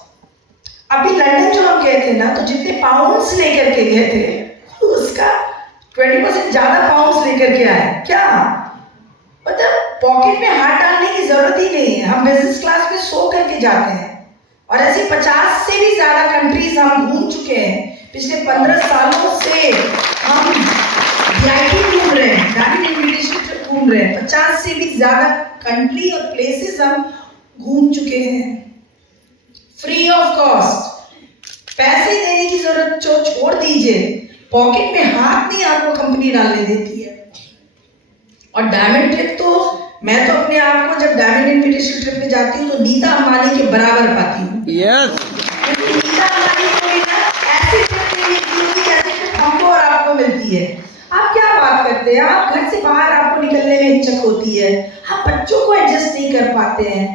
अभी लंदन जो हम गए थे ना, तो जितने पाउंड्स लेकर के गए थे उसका 20% ज्यादा पाउंड्स लेकर के आए। क्या मतलब पॉकेट में हाथ डालने की जरूरत ही नहीं है, हम बिजनेस क्लास में सो करके जाते हैं। और ऐसे 50 से भी ज्यादा कंट्रीज हम घूम चुके हैं, पिछले 15 सालों से हम VIP घूम रहे हैं, डायमंड इनविटेशन ट्रिप घूम रहे हैं, 50 से भी ज्यादा कंट्री और प्लेसेस हम घूम चुके हैं फ्री ऑफ कॉस्ट। पैसे देने की जरूरत छोड़ दीजिए, पॉकेट में हाथ नहीं आपको कंपनी डालने देती है। और डायमंड ट्रिप तो मैं तो अपने आप को जब डायमंड इनविटेशन ट्रिप में जाती हूँ तो नीता अंबानी के बराबर पाती हूँ। यस नीता अंबानी को भी ना ऐसी ट्रिप नहीं मिलती होगी जैसी ट्रिप हमको और आपको मिलती है। आप क्या बात करते हैं, आप घर से बाहर आपको निकलने में हिचक होती है, आप बच्चों को एडजस्ट नहीं कर पाते हैं।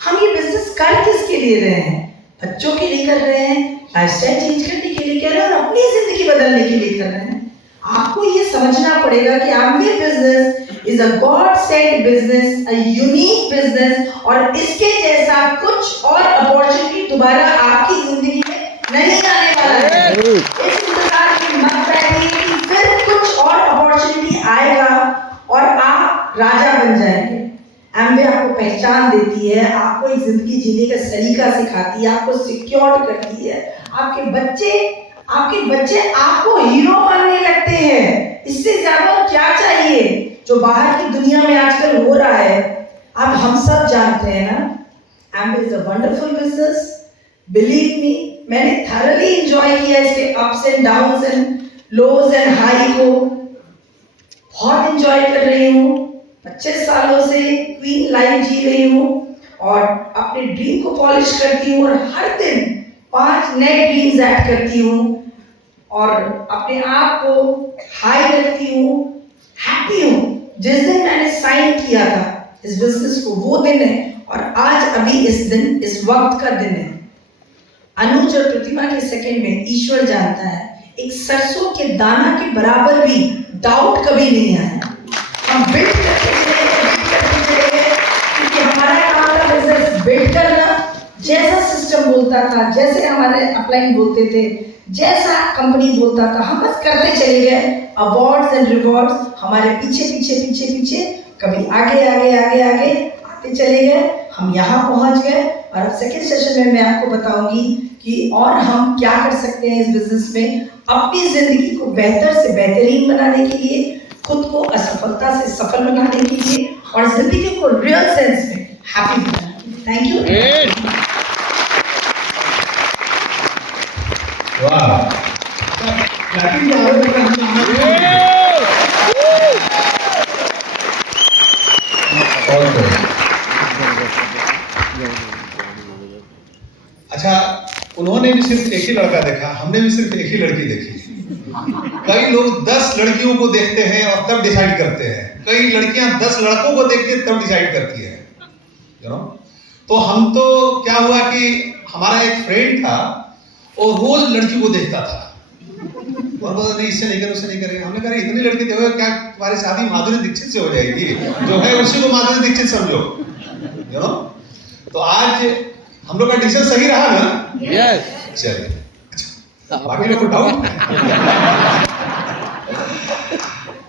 हम ये बिजनेस कर किसके लिए रहे हैं? बच्चों के लिए कर रहे हैं, लाइफस्टाइल चेंज करने के लिए कर रहे हैं, और अपनी जिंदगी बदलने के लिए कर रहे हैं। आपको ये समझना पड़ेगा कि Amway business is a god sent business, a unique business, और इसके जैसा कुछ और अपॉर्चुनिटी दोबारा आपकी जिंदगी में नहीं आने वाला है। इस इंतजार में मत बैठिए कि फिर कुछ और अपॉर्चुनिटी आएगा और आप राजा बन जाएंगे। एमवे आपको पहचान देती है, आपको एक जिंदगी जीने का सलीका सिखाती है, आपको सिक्योर करती है। आपके बच्चे आपको हीरो मानने लगते हैं। इससे ज्यादा और क्या चाहिए जो बाहर की दुनिया में आजकल हो रहा है। अब हम सब जानते हैं ना, Amway is a wonderful business, believe me. मैंने थॉरली एंजॉय किया इसके ups and downs and lows and high को, बहुत एंजॉय कर रही हूँ। 25 सालों से क्वीन लाइफ जी रही हूँ और अपने ड्रीम को पॉलिश करती हूँ, और हर दिन 5 नए ड्रीम्स ऐड करती हूँ और अपने आप को हाई रखती हूँ, हैप्पी हूँ। जिस दिन मैंने साइन किया था इस बिजनेस को वो दिन है, और आज अभी इस दिन इस वक्त का दिन है। अनुज और प्रतिमा के सेकंड में ईश्वर जानता है, एक सरसों के दाना के बराबर भी डाउट कभी नहीं आया। हम बिल्ड करते चले गए, क्योंकि हमारा काम था बिजनेस बिल्ड करना। जैसा सिस्टम बोलता था, जैसे हमारे अपलाइन बोलते थे, जैसा कंपनी बोलता था, हम बस करते चले गए। अवार्ड्स एंड रिवॉर्ड्स हमारे पीछे पीछे पीछे पीछे, कभी आगे आगे आगे आगे आते चले गए, हम यहाँ पहुँच गए। और अब सेकेंड सेशन में मैं आपको बताऊंगी कि और हम क्या कर सकते हैं इस बिजनेस में, अपनी जिंदगी को बेहतर से बेहतरीन बनाने के लिए, खुद को असफलता से सफल बनाने के लिए, और जिंदगी को रियल सेंस में हैप्पी बनाने के लिए। Thank you. वाह, क्लैपिंग तो आगे तक अच्छा, उन्होंने भी सिर्फ एक ही लड़का देखा, हमने भी सिर्फ एक ही लड़की देखी। कई लोग 10 लड़कियों को देखते हैं और तब डिसाइड करते हैं, कई लड़कियां 10 लड़कों को देखती है तब डिसाइड करती है, यू नो। तो हम तो क्या हुआ कि हमारा एक फ्रेंड था, वो रोज लड़की को देखता था, और बोला नहीं इससे नहीं करें उससे नहीं करेंगे। हमने कहा इतनी लड़की देखो क्या तुम्हारी शादी माधुरी दीक्षित से हो जाएगी, जो है उसी को माधुरी दीक्षित समझो, यू नो। तो आज हम लोग का डिसीजन सही रहा ना? यस। चलिए बाकी लोग डाउट।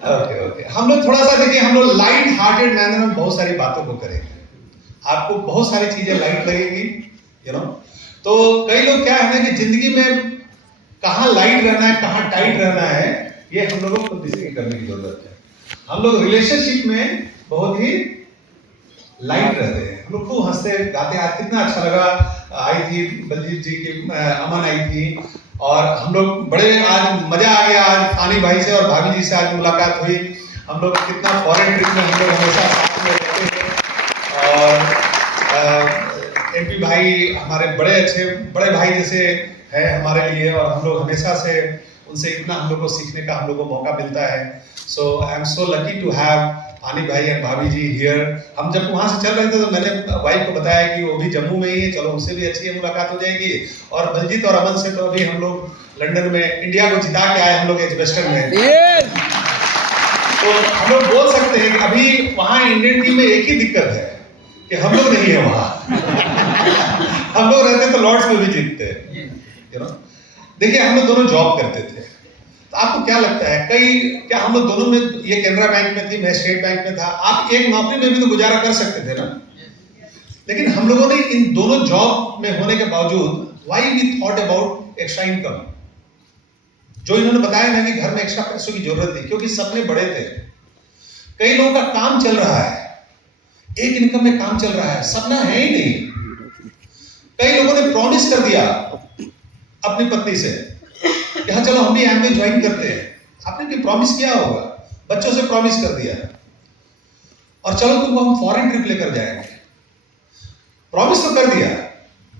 ओके हम लोग थोड़ा सा देखिए, हम लोग लाइट हार्टेड मैनर में बहुत सारी बातों को करेंगे, आपको बहुत सारी चीजें लाइट लगेगी, यू नो। तो कई लोग क्या है ना कि जिंदगी में कहाँ लाइट रहना है कहाँ टाइट रहना है, ये हम लोगों को डिसाइड करने की जरूरत है। हम लोग रिलेशनशिप में बहुत ही लाइट रहते हैं, हम लोग खूब हंसते गाते। आज कितना अच्छा लगा, आई थी बलजीत जी की अमन आई थी, और हम लोग बड़े आज मजा आ गया। आज फानी भाई से और भाभी जी से आज मुलाकात हुई। हम लोग कितना फॉरेन ट्रिप में हम लोग हमेशा साथ में रहते हैं, और एमपी भाई हमारे बड़े अच्छे बड़े भाई जैसे है हमारे लिए, और हम लोग हमेशा से उनसे इतना हम लोग को सीखने का हम लोग को मौका मिलता है। So I am so lucky to have Phani भाई एंड भाभी जी हियर। हम जब वहाँ से चल रहे थे तो मैंने वाइफ को बताया कि वो भी जम्मू में ही है, चलो उनसे भी अच्छी मुलाकात हो जाएगी। और बलजीत और अमन से तो अभी हम लोग लंदन में इंडिया को जिता के आए हम लोग एजबेस्टन में। तो हम लोग बोल सकते हैं कि अभी वहाँ इंडियन टीम में एक ही दिक्कत है कि हम लोग नहीं है वहाँ। हम लोग रहते तो लॉर्ड्स में भी जीतते, यू नो। देखिए हम लोग दोनों जॉब करते थे, तो आपको क्या लगता है क्या हम लोग दोनों में, ये कैनरा बैंक में थी मैं स्टेट बैंक में था, आप एक नौकरी में भी तो गुजारा कर सकते थे ना। लेकिन हम लोगों ने इन दोनों जॉब में होने के बावजूद why we thought about extra income, जो इन्होंने बताया ना कि घर में एक्स्ट्रा पैसों की जरूरत थी, क्योंकि सपने बड़े थे। कई लोगों का काम चल रहा है, एक इनकम में काम चल रहा है, सपना है ही नहीं। कई लोगों ने प्रॉमिस कर दिया अपनी पत्नी से कि हाँ चलो हम भी एमबीए ज्वाइन करते हैं। आपने भी प्रॉमिस किया होगा, बच्चों से प्रॉमिस कर दिया, और चलो तुमको हम फॉरेन ट्रिप लेकर जाएंगे। प्रॉमिस तो कर दिया,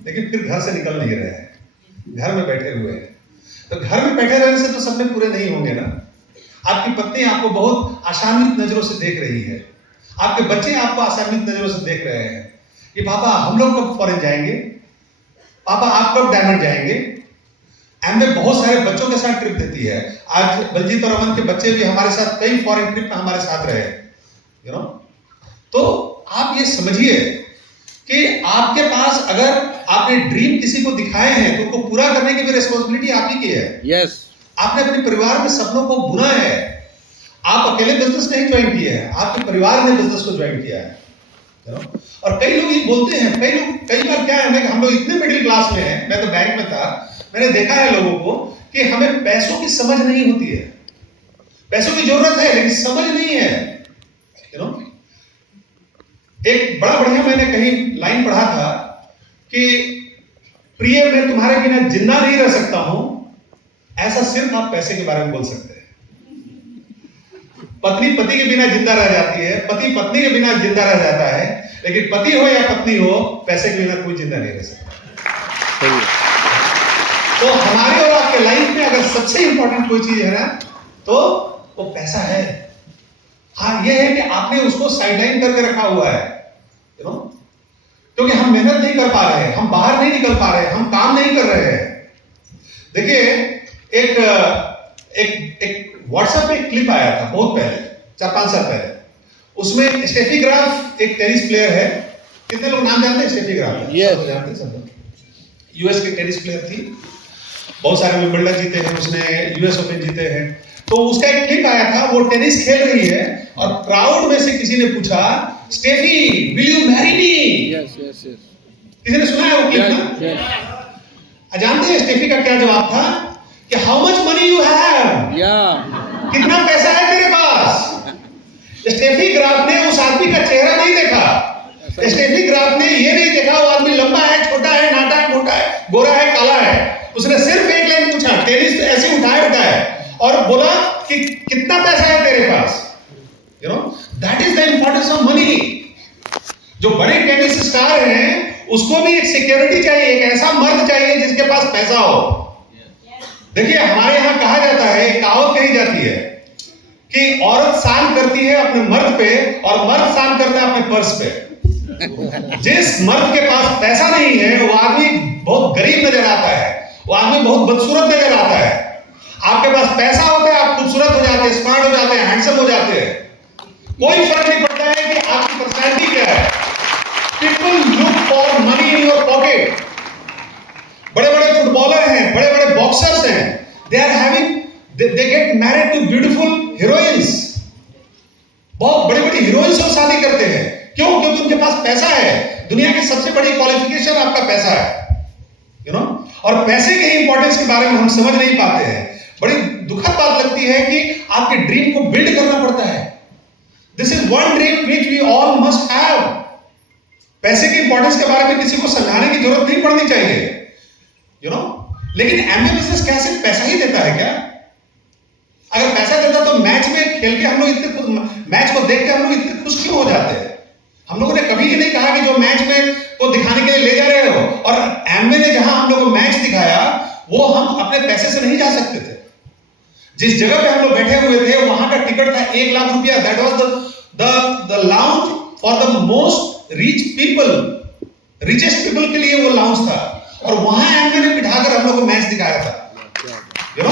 लेकिन फिर घर से निकल नहीं रहे हैं, घर में बैठे हुए हैं। तो घर में बैठे रहने से तो सपने पूरे नहीं होंगे ना। आपकी पत्नी आपको बहुत आशान्वित नजरों से देख रही है, आपके बच्चे आपको आशान्वित नजरों से देख रहे हैं कि पापा हम लोग कब फॉरेन जाएंगे, पापा आप कब डायमंड जाएंगे। एमवे बहुत सारे बच्चों के साथ ट्रिप देती है। आज बलजीत और अमन के बच्चे भी हमारे साथ कई फॉरेन ट्रिप में हमारे साथ रहे, यू नो। तो आप ये समझिए कि आपके पास अगर आपने ड्रीम किसी को दिखाए हैं तो उनको पूरा करने की भी रिस्पॉन्सिबिलिटी आप ही की है। यस। आपने अपने परिवार में सपनों को बुना है। आप अकेले बिजनेस नहीं ज्वाइन किए हैं, आपके परिवार ने बिजनेस को ज्वाइन किया है, यू नो। और कई लोग ये बोलते हैं, कई बार क्या है ना कि हम लोग इतने मिडिल क्लास में हैं, मैं तो बैंक में था, मैंने देखा है लोगों को कि हमें पैसों की समझ नहीं होती है। पैसों की जरूरत है लेकिन समझ नहीं है, यू नो। एक बड़ा बढ़िया मैंने कहीं लाइन पढ़ा था कि प्रिय मैं तुम्हारे बिना जिंदा नहीं रह सकता हूं, ऐसा सिर्फ आप पैसे के बारे में बोल सकते हैं। पत्नी पति के बिना जिंदा रह जाती है, पति पत्नी के बिना जिंदा रह जाता है, लेकिन पति हो या पत्नी हो, पैसे के बिना कोई जिंदा नहीं रह सकता। तो हमारे और आपके लाइफ में अगर सबसे इंपॉर्टेंट कोई चीज है ना, तो वो पैसा है। हाँ ये है कि आपने उसको साइडलाइन करके रखा हुआ है, यू नो, क्योंकि हम मेहनत नहीं कर पा रहे हैं, हम बाहर नहीं निकल पा रहे हैं, हम काम नहीं कर रहे हैं। देखिए एक व्हाट्सएप पे एक क्लिप आया था बहुत पहले, 4-5 साल पहले। उसमें स्टेफी ग्राफ एक टेनिस प्लेयर है, कितने लोग नाम जानते हैं स्टेफी ग्राफ? Yes. जानते हैं सब। यूएस की टेनिस प्लेयर थी, बहुत सारे विंबलडन जीते हैं उसने, यूएस ओपन जीते हैं। तो उसका एक क्लिप आया था, वो टेनिस खेल रही है और क्राउड में से किसी ने पूछा, Steffi will you marry me? Yes yes yes. किसी ने सुना है वो क्लिप ना? यस। जानते हैं स्टेफी का क्या जवाब था कि how much money you have? या कितना पैसा है तेरे पास? स्टेफी ग्राफ ने उस आदमी का चेहरा नहीं देखा, स्टेफी ग्राफ ने ये नहीं देखा वो आदमी लंबा है, छोटा है, नाटा है, मोटा है, गोरा है, काला है। उसने सिर्फ एक लाइन पूछा, टेनिस ऐसे उठाया और बोला कि कितना पैसा है तेरे पास, you know. That is the importance of money. जो बड़े टेनिस स्टार हैं उसको भी एक सिक्योरिटी चाहिए, एक ऐसा मर्द चाहिए जिसके पास पैसा हो। देखिए हमारे यहाँ कहा जाता है, एक कहावत कही जाती है कि औरत शान करती है अपने मर्द पे और मर्द शान करता है अपने पर्स पे। जिस मर्द के पास पैसा नहीं है वो आदमी बहुत गरीब नजर आता है, वो आदमी बहुत बदसूरत नजर आता है। आपके पास पैसा होता है, आप खूबसूरत हो जाते हैं, स्मार्ट हो जाते हैं, हैंडसम हो जाते हैं, कोई फर्क नहीं पड़ता है कि आपकी पर्सनैलिटी क्या है। People look for money in your pocket. बड़े बड़े फुटबॉलर हैं, बड़े बड़े बॉक्सर्स हैं, they get married to beautiful heroines। बहुत बड़ी बड़ी हीरोइन से शादी करते हैं, क्यों? क्योंकि उनके पास पैसा है। दुनिया की सबसे बड़ी क्वालिफिकेशन आपका पैसा है, यू नो। और पैसे के इंपॉर्टेंस के बारे में हम समझ नहीं पाते हैं। बड़ी दुखद बात लगती है कि आपके ड्रीम को बिल्ड करना पड़ता है। This is one dream which we all must have. पैसे के इंपॉर्टेंस के बारे में किसी को समझाने की जरूरत नहीं पड़नी चाहिए, यू नो। लेकिन एमबीए बिजनेस क्या सिर्फ पैसा ही देता है क्या? अगर पैसा देता तो मैच में खेल के हम लोग इतने, मैच को देख के हम लोग इतने खुश क्यों हो जाते हैं? हम लोगों ने कभी ये नहीं कहा कि जो मैच में को दिखाने के लिए ले जा रहे हो। और एमबीए ने जहां हम लोग को मैच दिखाया, वो हम अपने पैसे से नहीं जा सकते थे। जिस जगह पे हम लोग बैठे हुए थे, वहां का टिकट था 1 लाख रुपया। That was the lounge for the most rich people, richest people के लिए वो लाउंज था। और वहां एमबीए ने बिठाकर हम लोग को मैच दिखाया था, यू नो।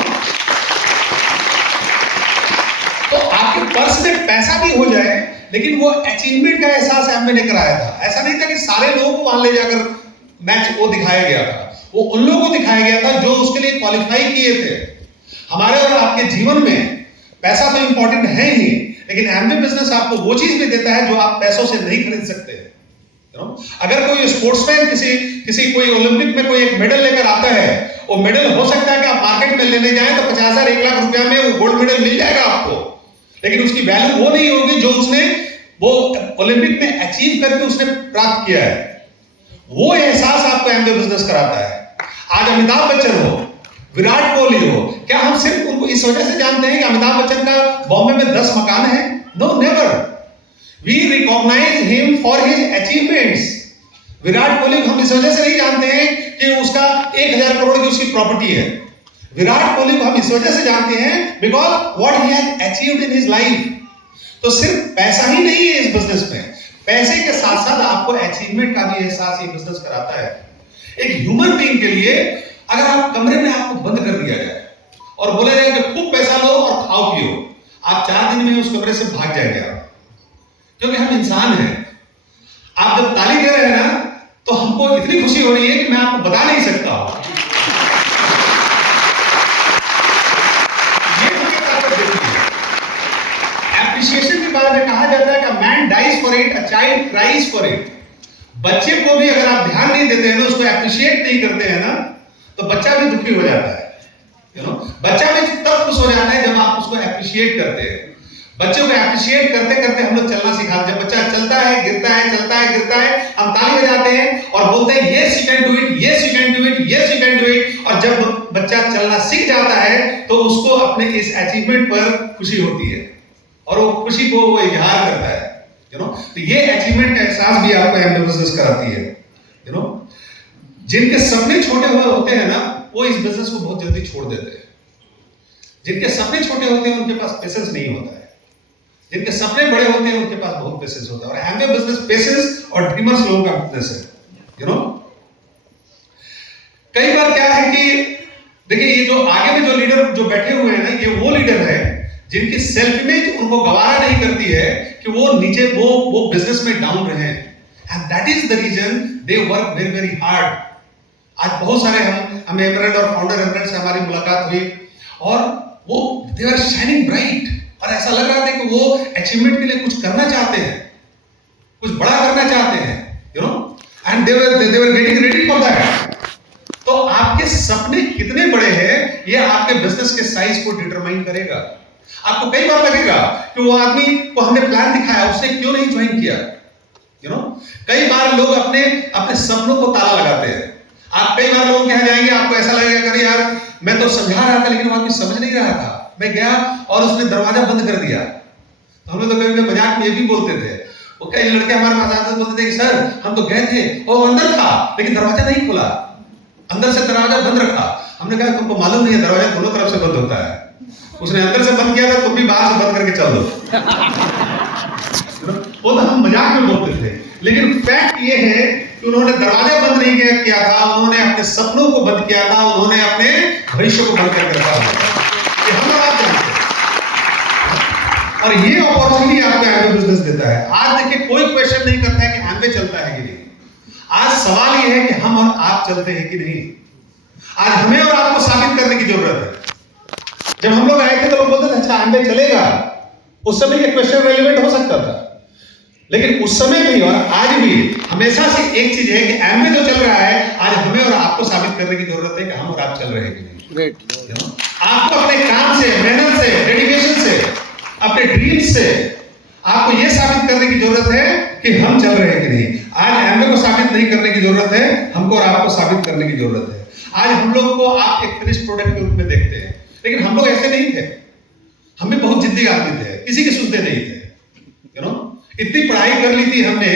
तो आपके पर्स में पैसा भी हो जाए, लेकिन वो अचीवमेंट का एहसास एमबीए ने कराया था। ऐसा नहीं था कि सारे लोगों को वहां ले जाकर मैच वो दिखाया गया था, वो उन लोगों को दिखाया गया था जो उसके लिए क्वालिफाई किए थे। हमारे और आपके जीवन में पैसा तो इंपॉर्टेंट है ही, लेकिन एमबीए बिजनेस आपको वो चीज भी देता है जो आप पैसों से नहीं खरीद सकते। अगर कोई स्पोर्ट्समैन किसी कोई ओलंपिक में कोई एक मेडल लेकर आता है, वो मेडल हो सकता है कि आप मार्केट में लेने जाएं तो 50,000 1 लाख रुपया में वो गोल्ड मेडल मिल जाएगा आपको, लेकिन उसकी वैल्यू वो नहीं होगी जो उसने वो ओलंपिक में अचीव करके उसने प्राप्त किया है। वो एहसास आपको एमबीए बिजनेस कराता है। आज अमिताभ बच्चन हो, विराट कोहली हो, क्या हम सिर्फ उनको इस वजह से जानते हैं कि अमिताभ बच्चन का बॉम्बे में 10 मकान है? No, never. We recognize him for his achievements. Virat Kohli को हम इस वजह से नहीं जानते हैं कि उसका 1000 करोड़ की उसकी प्रॉपर्टी है। विराट कोहली को हम इस वजह से जानते हैं because what he has achieved in his life. तो सिर्फ पैसा ही नहीं है इस बिजनेस में, पैसे के साथ साथ आपको अचीवमेंट का भी एहसास ये बिजनेस कराता है। एक ह्यूमन बीइंग के लिए अगर आप कमरे में आपको बंद कर दिया जाए और बोला जाए कि खूब पैसा लो और खाओ पियो, आप 4 दिन में उस कमरे से भाग जाएंगे आप, क्योंकि हम इंसान हैं। आप जब ताली दे रहे हैं ना, तो हमको इतनी खुशी हो रही है कि मैं आपको बता नहीं सकता हूं। एप्रिसिएशन के बारे में कहा जाता है कि man dies for it, a child cries for it. बच्चे को भी अगर आप ध्यान नहीं देते हैं ना, उसको एप्रिशिएट नहीं करते हैं ना, तो बच्चा भी दुखी हो जाता है, यू नो। बच्चा भी तब खुश हो जाता है जब आप उसको एप्रिशिएट करते हैं। बच्चों को एप्रिशिएट करते करते हम लोग चलना सिखाते हैं। जब बच्चा चलता है, गिरता है, चलता है, गिरता है, हम ताली बजाते हैं और बोलते हैं yes you can do it, yes you can do it, yes you can do it. और जब बच्चा चलना सीख जाता है तो उसको अपने इस अचीवमेंट पर खुशी होती है और वो खुशी को वो इजहार करता है, यू नो। तो ये अचीवमेंट का एहसास भी आपको एमबीए बिजनेस कराती है, यू नो। जिनके सपने छोटे हुए होते हैं ना, वो इस बिजनेस को बहुत जल्दी छोड़ देते हैं। जिनके सपने छोटे होते हैं उनके पास पेशेंस नहीं होता है, जिनके सपने बड़े होते हैं उनके पास बहुत पेशेंस होता है। और एमबीए बिजनेस पेशेंस और ड्रीमर्स लोगों का बिजनेस है, यू नो। कई बार क्या है कि देखिए, ये जो आगे में जो लीडर जो बैठे हुए हैं ना, ये वो लीडर है जिनकी सेल्फ इमेज उनको गवारा नहीं करती है कि वो नीचे वो बिजनेस में डाउन रहे, and that is the reason they work very very hard. आज बहुत सारे हमें एमरल्ड और फाउंडर एमरल्ड से हमारी मुलाकात हुई और वो दे आर शाइनिंग ब्राइट, और ऐसा लग रहा था कि वो अचीवमेंट के लिए कुछ करना चाहते हैं, कुछ बड़ा करना चाहते हैं, you know, and they were getting ready for that. तो आपके सपने कितने बड़े हैं, ये आपके बिजनेस के साइज को डिटरमाइन करेगा। आपको कई बार लगेगा कि वो आदमी को हमने प्लान दिखाया, उसने क्यों नहीं ज्वाइन किया, यू नो। कई बार लोग अपने सपनों को ताला लगाते हैं। आप कई बार लोगों के यहाँ जाएंगे, आपको ऐसा लगेगा कि यार मैं तो समझा रहा था लेकिन वो आदमी समझ नहीं रहा था, मैं गया और उसने दरवाजा बंद कर दिया। तो हम लोग तो कभी मजाक में ये भी बोलते थे, वो कई लड़के हमारे पास आते बोलते थे कि सर हम तो गए थे और अंदर था लेकिन दरवाजा नहीं खुला, अंदर से दरवाजा बंद रखा। हमने कहा तुमको मालूम नहीं है दरवाजा दोनों तरफ से बंद होता है, उसने अंदर से बंद किया था, तुम भी बाहर से बंद करके चल दो। वो तो हम मजाक में बोलते थे, लेकिन फैक्ट ये है कि उन्होंने दरवाजा बंद नहीं किया था, उन्होंने अपने सपनों को बंद किया था, उन्होंने अपने भविष्य को बंद करके रखा था। और ये अपॉर्चुनिटी आपको एमवे बिजनेस देता है। आज देखिए कोई क्वेश्चन नहीं करता है कि एमवे चलता है कि नहीं, आज सवाल ये है कि हम और आप चलते हैं कि नहीं। आज हमें और आपको साबित करने की जरूरत है। जब हम लोग आए थे तो लोग बोलते थे अच्छा एमवे चलेगा, उस समय ये क्वेश्चन रेलिवेंट हो सकता था, लेकिन उस समय भी और आज भी हमेशा से एक चीज है कि एमवे जो चल रहा है, आज हमें और आपको साबित करने की जरूरत है कि हम और आप चल रहे हैं कि नहीं। ग्रेट। आपको अपने काम से, मेहनत से, डेडिकेशन से, अपने ड्रीम्स से आपको यह साबित करने की जरूरत है कि हम चल रहे हैं कि नहीं। आज एमवे को साबित नहीं करने की जरूरत है, हमको और आपको साबित करने की जरूरत है। आज हम लोग को आप एक फिनिश प्रोडक्ट के रूप में देखते हैं, लेकिन हम लोग ऐसे नहीं थे। हम भी बहुत जिद्दी आदमी थे, किसी के सुनते नहीं थे। यू नो, इतनी पढ़ाई कर ली थी हमने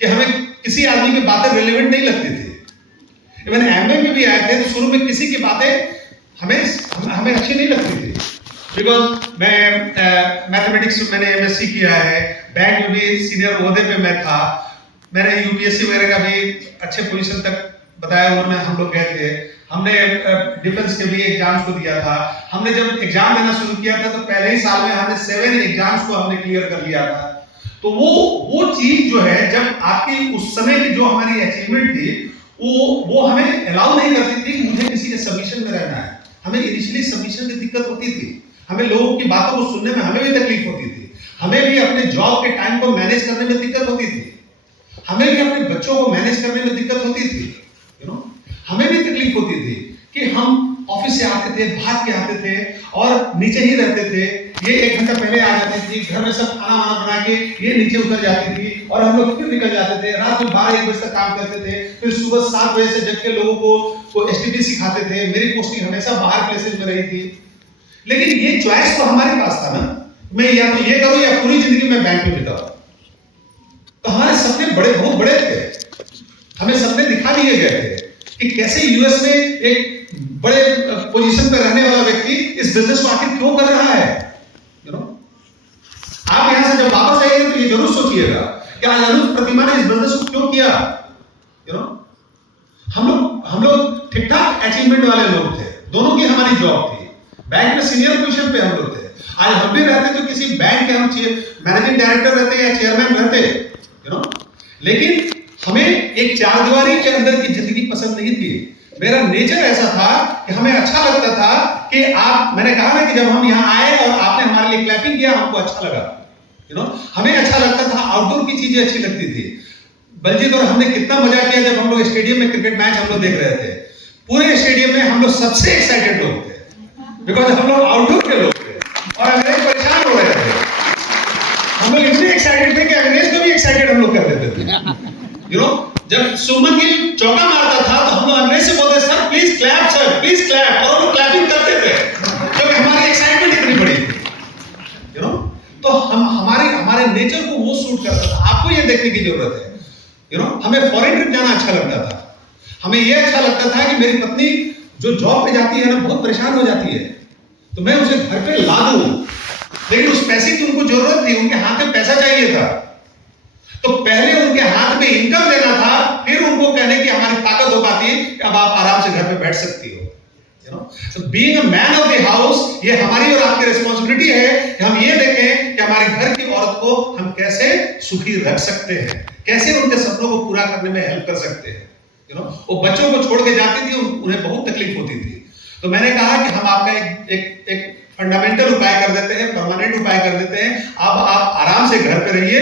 कि हमें किसी आदमी की बातें रेलेवेंट नहीं लगती थी। इवन एमए में भी आए थे तो शुरू में किसी की बातें हमें अच्छी नहीं लगती थी, बिकॉज मैं मैथमेटिक्स में मैंने एमएससी किया है, बैंक में भी सीनियर ओहदे पे मैं था, मैंने यूपीएससी वगैरह का भी अच्छे पोजीशन तक बताया उन्होंने, हम लोग गए थे, हमने डिफेंस के भी एग्जाम्स को दिया था। हमने जब एग्जाम देना शुरू किया था तो पहले ही साल में हमने 7 एग्जाम्स को हमने क्लियर कर लिया था। तो वो चीज जो है, जब आपकी उस समय की जो हमारी अचीवमेंट थी वो हमें अलाउ नहीं करती थी कि मुझे किसी के सबमिशन में रहना है। हमें इनिशियली सबमिशन की दिक्कत होती थी, हमें लोगों की बातों को सुनने में हमें भी तकलीफ होती थी, हमें भी अपने जॉब के टाइम को मैनेज करने में दिक्कत होती थी, हमें भी अपने बच्चों को मैनेज करने में दिक्कत होती थी। यू नो, हमें भी तकलीफ होती थी कि हम ऑफिस से आते थे, भाग के आते थे और नीचे ही रहते थे। ये 1 घंटा पहले आ जाती थी, घर में सब खाना वाना बना के ये नीचे उतर जाती थी और हम लोग फिर निकल जाते थे। रात में 12-1 बजे तक काम करते थे, फिर सुबह 7 बजे से जग के लोगों को एसटीपी सिखाते थे। मेरी पोस्टिंग हमेशा बाहर प्लेसेस में रही थी, लेकिन ये चॉइस तो हमारे पास था ना, मैं या तो ये करूं या पूरी जिंदगी मैं बैंक में बिताऊं। तो हमारे सपने बहुत बड़े थे, हमें सपने दिखा दिए गए थे कि कैसे यूएस में एक बड़े पोजीशन पे रहने वाला व्यक्ति इस बिजनेस को आखिर क्यों कर रहा है। यू नो, आप यहां से जब वापस आएंगे तो ये जरूर सोचिएगा कि आज अनुज प्रतिमा ने इस बिजनेस को क्यों किया। यू नो, हम लोग ठीक ठाक अचीवमेंट वाले लोग थे, दोनों की हमारी जॉब थी, बैंक में सीनियर पोजीशन पे हम लोग थे। आज हम भी रहते तो किसी बैंक के हम मैनेजिंग डायरेक्टर रहते या चेयरमैन रहते। यू नो, लेकिन हमें एक 4 दीवारी के अंदर की जिंदगी पसंद नहीं थी। मेरा नेचर ऐसा था कि हमें अच्छा लगता था कि मैंने कहा ना कि जब हम यहाँ आए और आपने हमारे लिए क्लैपिंग किया, हमको अच्छा लगा। यू नो, हमें अच्छा लगता था, आउटडोर की चीजें अच्छी लगती थी। बलजीत और हमने कितना मजा किया जब हम लोग स्टेडियम में क्रिकेट मैच हम लोग देख रहे थे। पूरे स्टेडियम में हम लोग सबसे एक्साइटेड लोग थे, बिकॉज हम लोग आउटडोर के लोग थे और अंग्रेज परेशान हो रहे थे। हम लोग इतने एक्साइटेड थे कि अंग्रेज को भी एक्साइटेड हम लोग कर देते थे। यू नो, जब सुमन गिल चौका मारता था तो हम लोग अंग्रेज से बोलते sir please clap, sir please clap, और हम लोग क्लैपिंग करते थे क्योंकि हमारी एक्साइटमेंट इतनी बड़ी थी। यू नो, तो हमारे नेचर को वो सूट करता था। आपको ये देखने की जरूरत है। यू नो, हमें फॉरेन ट्रिप जाना अच्छा लगता था, हमें ये अच्छा लगता था कि मेरी पत्नी जो जॉब पे जाती है ना बहुत परेशान हो जाती है, तो मैं उसे घर पे ला दूं, लेकिन उस पैसे की उनको जरूरत थी, उनके हाथ में पैसा चाहिए था। तो पहले उनके हाथ में इनकम देना था, फिर उनको कहने की हमारी ताकत हो पाती कि अब आप आराम से घर पे बैठ सकती हो। You know, so being a man of the house, ये हमारी और आपकी रिस्पांसिबिलिटी है कि हम ये देखें कि हमारे घर की औरत को हम कैसे सुखी रख सकते हैं, कैसे उनके सपनों को पूरा करने में हेल्प कर सकते हैं। यू नो, वो बच्चों को छोड़ के जाती थी, उन्हें बहुत तकलीफ होती थी। तो मैंने कहा कि हम आपका एक फंडामेंटल उपाय कर देते हैं, परमानेंट उपाय कर देते हैं। अब आप आराम से घर पे रहिए,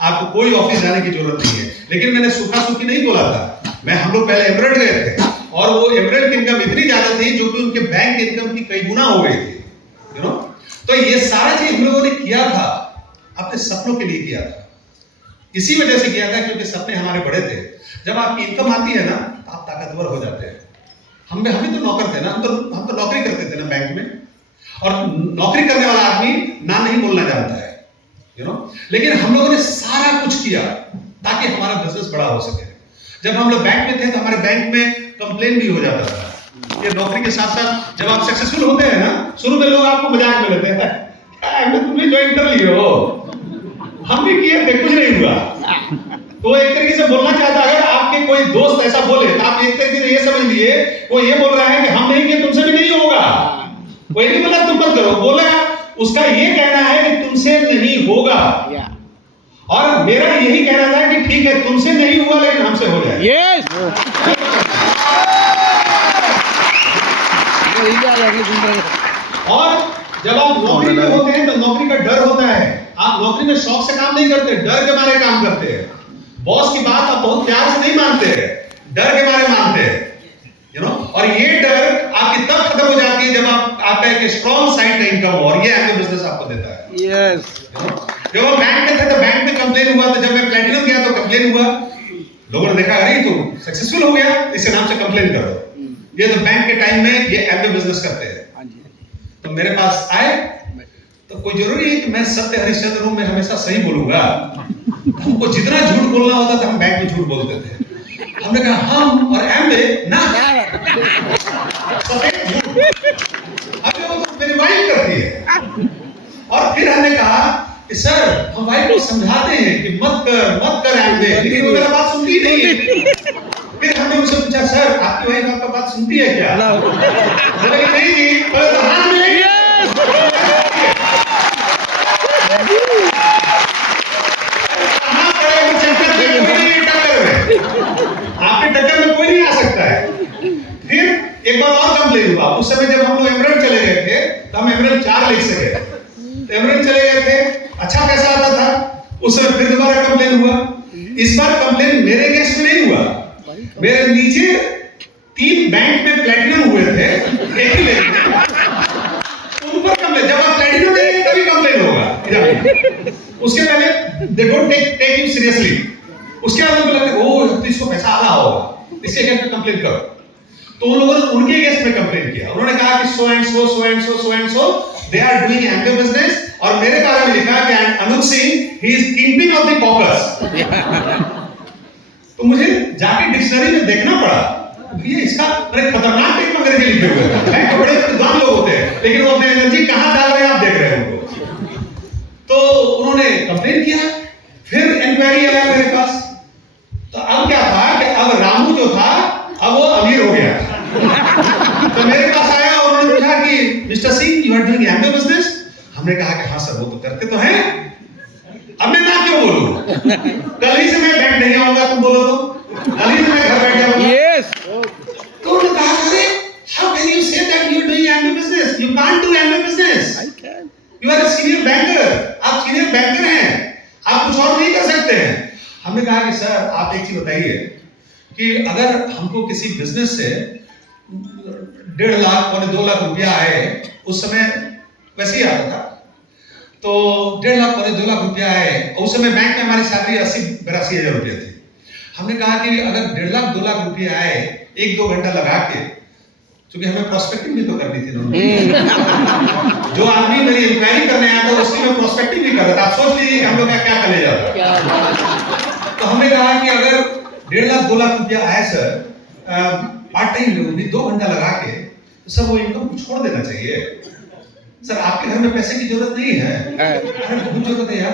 आपको कोई ऑफिस जाने की जरूरत नहीं है। लेकिन मैंने सूखा सूखी नहीं बोला था, हम लोग पहले एमरेल्ड गए थे और वो एमरेल्ड की इनकम इतनी ज्यादा थी जो कि उनके बैंक इनकम की कई गुना हो गई थी। यू नो, तो ये सारा चीज हम लोगों ने किया था, अपने सपनों के लिए किया था। इसी वजह से किया था क्योंकि सपने हमारे बड़े थे। जब आपकी इनकम आती है ना तो आप ताकतवर हो जाते हैं। हम भी तो नौकर थे ना, हम तो नौकरी करते थे ना बैंक में, और नौकरी करने वाला आदमी ना नहीं बोलना जानता है। यू नो, लेकिन हम लोगों ने सारा कुछ किया ताकि हमारा बिजनेस बड़ा हो सके। जब हम लोग बैंक में थे तो हमारे बैंक में कंप्लेन भी हो जाता था। ये नौकरी के साथ साथ जब आप सक्सेसफुल होते हैं ना, शुरू में लोग आपको मजाक में लेते हैं, तुम भी ज्वाइन कर लिए हो, हम भी किए थे, कुछ नहीं हुआ। तो एक तरीके से बोलना चाहता, अगर आपके कोई दोस्त ऐसा बोले तो आप एक तरीके से ये समझ लिए वो ये बोल रहा है कि हम नहीं किए तुमसे भी नहीं होगा। कोई नहीं बोला तुम मत करो, बोला उसका ये कहना है कि तुमसे नहीं होगा, और मेरा यही कहना था कि ठीक है तुमसे नहीं हुआ लेकिन हमसे हो जाए। यस और जब आप नौकरी में होते हैं तो नौकरी का डर होता है, आप नौकरी में शौक से काम नहीं करते, डर के मारे काम करते हैं। बॉस की बात आप बहुत प्यार से नहीं मानते हैं, डर के मारे मानते हैं, यू नो। और ये डर आपकी तब खत्म हो जाती है जब आपका एक स्ट्रॉन्ग साइड का इनकम हो, और ये आपके बिजनेस आपको देता है। यस जब हम बैंक में थे तो बैंक में कंप्लेन हुआ, तो जब मैं प्लैटिनम गया तो कंप्लेन हुआ, लोगों ने देखा अरे तो सक्सेसफुल हो गया, इसके नाम से कंप्लेन कर दो। ये तो बैंक के टाइम में ये एमबीए बिजनेस करते हैं। तो मेरे पास आए तो कोई जरूरी है कि मैं सत्य हरिश्चंद्र हूं, मैं हमेशा सही बोलूंगा। हमको जितना झूठ बोलना होता था हम बैंक में झूठ बोलते थे। हमने कहा हम और एमबीए ना अबे वो तो मेरी वाइफ करती है। और फिर हमने कहा कि सर हम वाइफ को समझाते हैं कि मत कर एमबीए, लेकिन वो मेरा बात सुनती नहीं है। फिर हमने उनसे पूछा सर आपकी वाइफ आपका बात सुनती है क्या? बोले कि नहीं जी। बोले तो हाथ मिलाइए। कहां खड़े हो चक्कर में, कोई नहीं टक्कर में, आपके टक्कर में कोई नहीं आ सकता है। फिर एक बार और कंप्लेन हुआ, उस समय जब हम लोग एमरल्ड चले गए थे तो हम एमरल्ड 4 लिख सके, एमरल्ड चले गए थे, अच्छा पैसा आता था। उस समय फिर दोबारा कंप्लेन हुआ। इस बार कंप्लेन मेरे केस में नहीं हुआ, मेरे नीचे 3 बैंक में प्लैटिनम हुए थे, एक ही लेन में। ऊपर कंप्लेन, जब आप प्लैटिनम देंगे तभी कंप्लेन होगा। उसके पहले they don't take you seriously. उसके बाद उनको लगता है ओह तो इसको पैसा आ रहा होगा, इसके अगेंस्ट में कंप्लेन करो। तो उन लोगों ने उनके अगेंस्ट में कंप्लेन किया। उन्होंने कहा कि so and so so and so so and so they are doing MBA business, और मेरे बारे में लिखा कि Anuj Singh he is kingpin of the caucus. तो मुझे जाके डिक्शनरी में देखना पड़ा, भैया इसका बड़े खतरनाक एक अंग्रेजी लिखे हुए हैं। बैंक के बड़े विद्वान लोग होते हैं, लेकिन वो अपनी एनर्जी कहां डाल रहे हैं आप देख रहे हैं उनको। तो उन्होंने कंप्लेन किया, फिर इंक्वायरी आया मेरे पास। तो अब क्या था कि अब रामू जो था अब वो अमीर हो गया। तो मेरे पास आया और उन्होंने पूछा कि mister Singh you are doing MBA business? हमने कहा कि हाँ सर वो तो करते तो हैं। अब मैं ना क्यों बोलूं? कल ही से मैं बैंक नहीं आऊंगा, तुम बोलो तो कल ही से मैं घर बैठ जाऊंगा। यस तो उन्होंने कहा अरे how can you say that you are doing MBA business? You can't do MBA business, you are a senior banker, आप सीनियर बैंकर हैं, आप कुछ और नहीं कर सकते हैं। हमने कहा कि सर आप एक चीज बताइए कि अगर हमको किसी बिजनेस से 1.5 लाख पौने 2 लाख रुपया आए, उस समय वैसे ही आता था, तो 1.5 लाख पौने 2 लाख रुपया आए, और उस समय बैंक में हमारी सैलरी 80-82 हजार रुपया थी। हमने कहा कि अगर 1.5 लाख 2 लाख रुपया आए 1-2 घंटा लगा के, क्योंकि हमें प्रोस्पेक्टिंग भी तो करनी थी। जो आदमी मेरी इंक्वायरी करने आया था उसकी मैं प्रोस्पेक्टिंग भी कर रहा था। आप सोच लीजिए कि हम लोग का क्या करने जाता। तो हमने कहा कि अगर 1.5 लाख 2 लाख रुपया आया सर पार्ट टाइम भी 2 घंटा लगा के, तो सर वो इनकम को छोड़ देना चाहिए। सर आपके घर में पैसे की जरूरत नहीं है। अरे बहुत जरूरत है यार।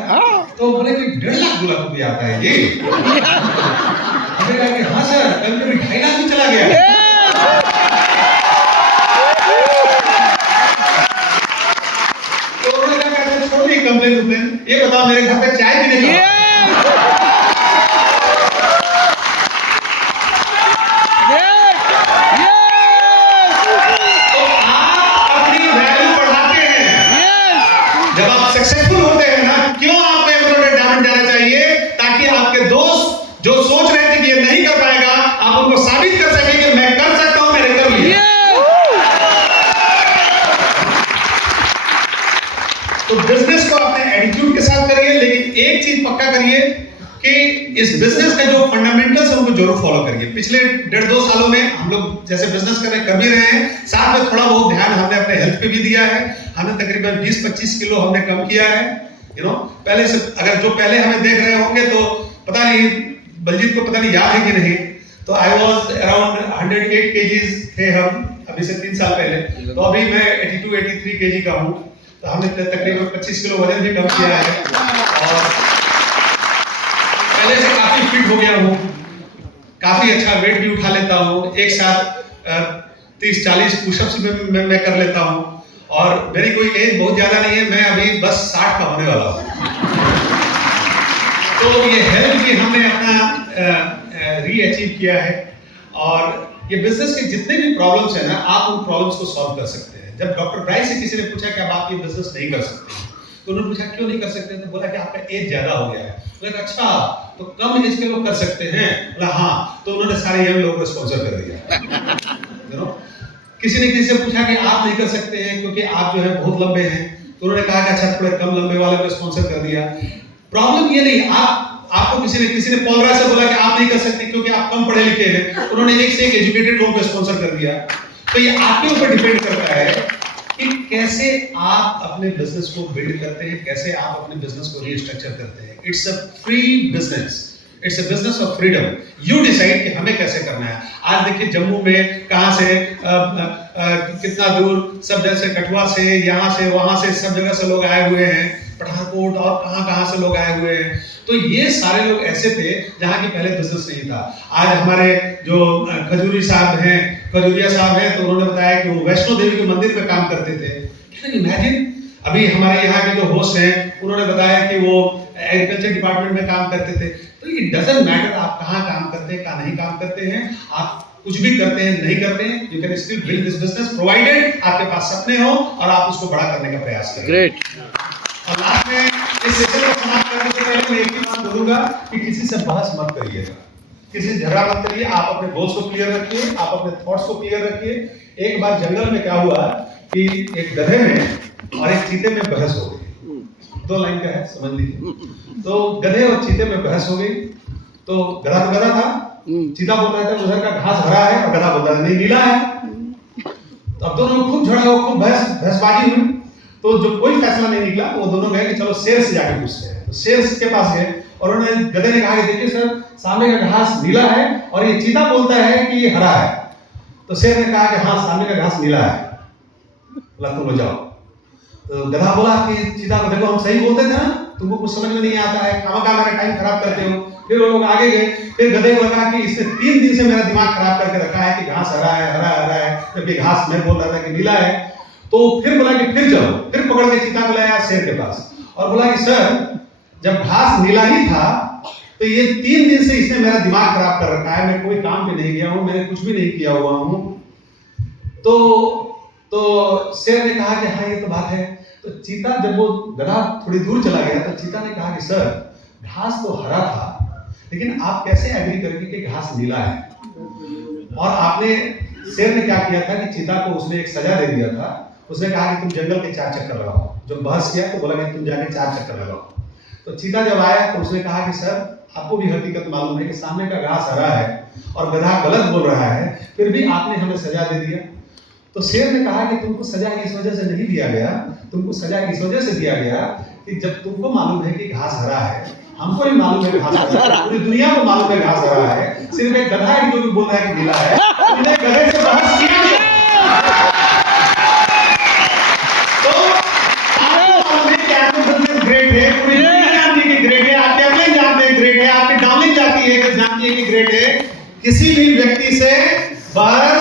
तो बोले कि 1.5 लाख 2 लाख रुपया आता है ये। हमने कहा कि हाँ सर, कभी 2.5 लाख भी चला गया। तो उन्होंने कहा कि छोड़ दी कंप्लेन। ये बताओ मेरे घर पे चाय पीने का सक्सेसफुल होते हैं ना, क्यों आपको एमरल्ड डायमंड जाना चाहिए? ताकि आपके दोस्त जो सोच रहे थे कि ये नहीं कर पाएगा, आप उनको साबित कर सकें कि मैं कर सकता हूं, मैंने कर लिया। तो बिजनेस को अपने एटीट्यूड के साथ करिए, लेकिन एक चीज पक्का करिए कि इस बिजनेस का जो फंडामेंटल्स है उनको जरूर फॉलो करिए। पिछले 1.5-2 सालों में हम लोग जैसे बिजनेस कर भी रहे हैं, साथ में थोड़ा बहुत ध्यान हमने अपने हेल्थ पे भी दिया है। हमने तकरीबन 20-25 किलो हमने कम किया है, यू नो। पहले से अगर जो पहले हमें देख रहे होंगे तो पता नहीं बलजीत को पता नहीं याद है कि नहीं, तो आई वाज अराउंड 108 केजीज थे हम अभी से 3 साल पहले। तो अभी मैं 82-83 केजी का हूँ। तो हमने तकरीबन 25 किलो वजन भी कम किया है, और पहले से काफी फिट हो गया हूँ, काफी अच्छा वेट भी उठा लेता हूँ। एक साथ 30-40 पुशअप्स में मैं कर लेता हूँ। और मेरी कोई एज बहुत ज्यादा नहीं है, मैं अभी बस 60 का होने वाला हूँ। तो ये हेल्थ भी हमने अपना री-अचीव किया है। और ये बिजनेस के जितने भी प्रॉब्लम्स हैं ना, आप उन प्रॉब्लम्स को सॉल्व कर सकते हैं। जब डॉक्टर ब्राइस से किसी ने पूछा कि अब आप ये बिजनेस नहीं कर सकते, तो उन्होंने पूछा क्यों नहीं कर सकते, तो बोला कि आपका एज ज्यादा हो गया है। बोला अच्छा, तो कम एज के लोग कर सकते हैं? बोला हाँ। तो उन्होंने सारे यंग लोगों को स्पॉन्सर कर दिया। किसी ने किसी से पूछा कि आप नहीं कर सकते हैं क्योंकि आप जो है बहुत लंबे हैं, तो उन्होंने कहा कि अच्छा थोड़े कम लंबे वाले को स्पॉन्सर कर दिया। प्रॉब्लम ये नहीं, आपको किसी ने पॉल राय से बोला कि आप नहीं कर सकते क्योंकि आप कम पढ़े लिखे हैं, उन्होंने एक से एक एजुकेटेड लोगों को स्पॉन्सर कर दिया। तो ये आपके ऊपर डिपेंड करता है कि कैसे आप अपने बिजनेस को बिल्ड करते हैं, कैसे आप अपने बिजनेस को रीस्ट्रक्चर करते हैं। It's a free business, it's a business of freedom. You decide कि हमें कैसे करना है। आज देखिए जम्मू में कहां से कितना दूर, सब जगह से, कठुआ से, यहाँ से वहां से, सब जगह से लोग आए हुए हैं, पठानकोट और कहां से लोग आए हुए हैं। तो ये सारे लोग ऐसे थे जहां की पहले बिजनेस नहीं था। आज हमारे जो खजूरिया साहब हैं, तो उन्होंने बताया कि वो वैष्णो देवी के मंदिर में काम करते थे। Can you imagine? अभी हमारे यहाँ के जो होस्ट हैं, उन्होंने बताया कि वो एग्रीकल्चर डिपार्टमेंट में काम करते थे। तो इट डजंट मैटर आप कहाँ काम करते हैं, कहाँ नहीं काम करते हैं, आप कुछ भी करते हैं नहीं करते हैं, you can still build this business provided आपके पास सपने हो और आप उसको बड़ा करने का प्रयास करें। ग्रेट। और लास्ट में इस सेशन को समाप्त करने से पहले मैं एक ही बात बोलूंगा कि किसी से बहस मत करिएगा, किसी से झगड़ा मत करिए। आप अपने गोल्स को क्लियर रखिए, आप अपने थॉट्स को क्लियर रखिए। एक बार जंगल में क्या हुआ कि एक गधे में और एक चीते में बहस हो गई। 2 लाइन का है, समझ लीजिए। तो गधे और चीते में बहस हो गई। तो गधा तो गधा था, चीता बोल रहा था उधर का घास हरा है और गधा बोलता था नहीं नीला है। तो अब दोनों में खूब झगड़ा हुआ, खूब बहसबाजी हुई। तो जो कोई फैसला नहीं निकला, तो वो दोनों गए कि चलो शेर से जाके पूछते हैं। तो शेर के पास गए और उन्होंने, गधे ने कहा कि देखिए सर, सामने का घास नीला है और ये चीता बोलता है कि ये हरा है। तो शेर ने कहा कि हाँ, सामने का घास नीला है। बोला तुम जाओ। तो गधा बोला कि चीता को, देखो हम सही बोलते थे ना, तुमको कुछ समझ में नहीं आता है, खामखा मेरा टाइम खराब करते हो। फिर वो लोग आगे गए। फिर गधे को लगा कि इसने 3 दिन से मेरा दिमाग खराब करके रखा है कि घास हरा है, जबकि घास मैं बोल रहा था कि नीला है। तो फिर बोला कि फिर चलो, फिर पकड़ के चीता को लाया शेर के पास और बोला कि सर, जब घास नीला ही था तो ये 3 दिन से इसने मेरा दिमाग खराब कर रखा है, मैं कोई काम पे नहीं गया हूँ, मैंने कुछ भी नहीं किया हुआ हूँ। तो शेर ने कहा कि हाँ ये तो बात है। तो चीता, जब वो गधा थोड़ी दूर चला गया, तो चीता ने कहा कि सर, घास तो हरा था, लेकिन आप कैसे एग्री करके कि घास नीला है? और आपने, शेर ने क्या किया था कि चीता को उसने एक सजा दे दिया था। उसने कहा कि तुम जंगल के 4 चक्कर लगाओ। जब बहस किया तो बोला कि तुम जाके 4 चक्कर लगाओ। तो चीता जब आया तो उसने कहा कि सर, आपको भी हकीकत मालूम है कि सामने का घास हरा है और गधा गलत बोल रहा है, फिर भी आपने हमें सजा दे दिया। तो शेर ने कहा कि तुमको सजा इस वजह से नहीं दिया गया, तुमको सजा इस वजह से दिया गया कि जब तुमको मालूम है कि घास हरा है, हमको भी मालूम है घास हरा है, पूरी दुनिया को मालूम है घास हरा है, सिर्फ एक गधा है जो भी बोल रहा है कि नीला है। तुमने गधे से बहस किया। तो आपको मालूम है कि आपका बिजनेस ग्रेट है, पूरी दुनिया जानती है कि ग्रेट है, आपके अपने जानते हैं ग्रेट है, आपकी डाउनलिंग जानती है कि ग्रेट है। किसी भी व्यक्ति से बहस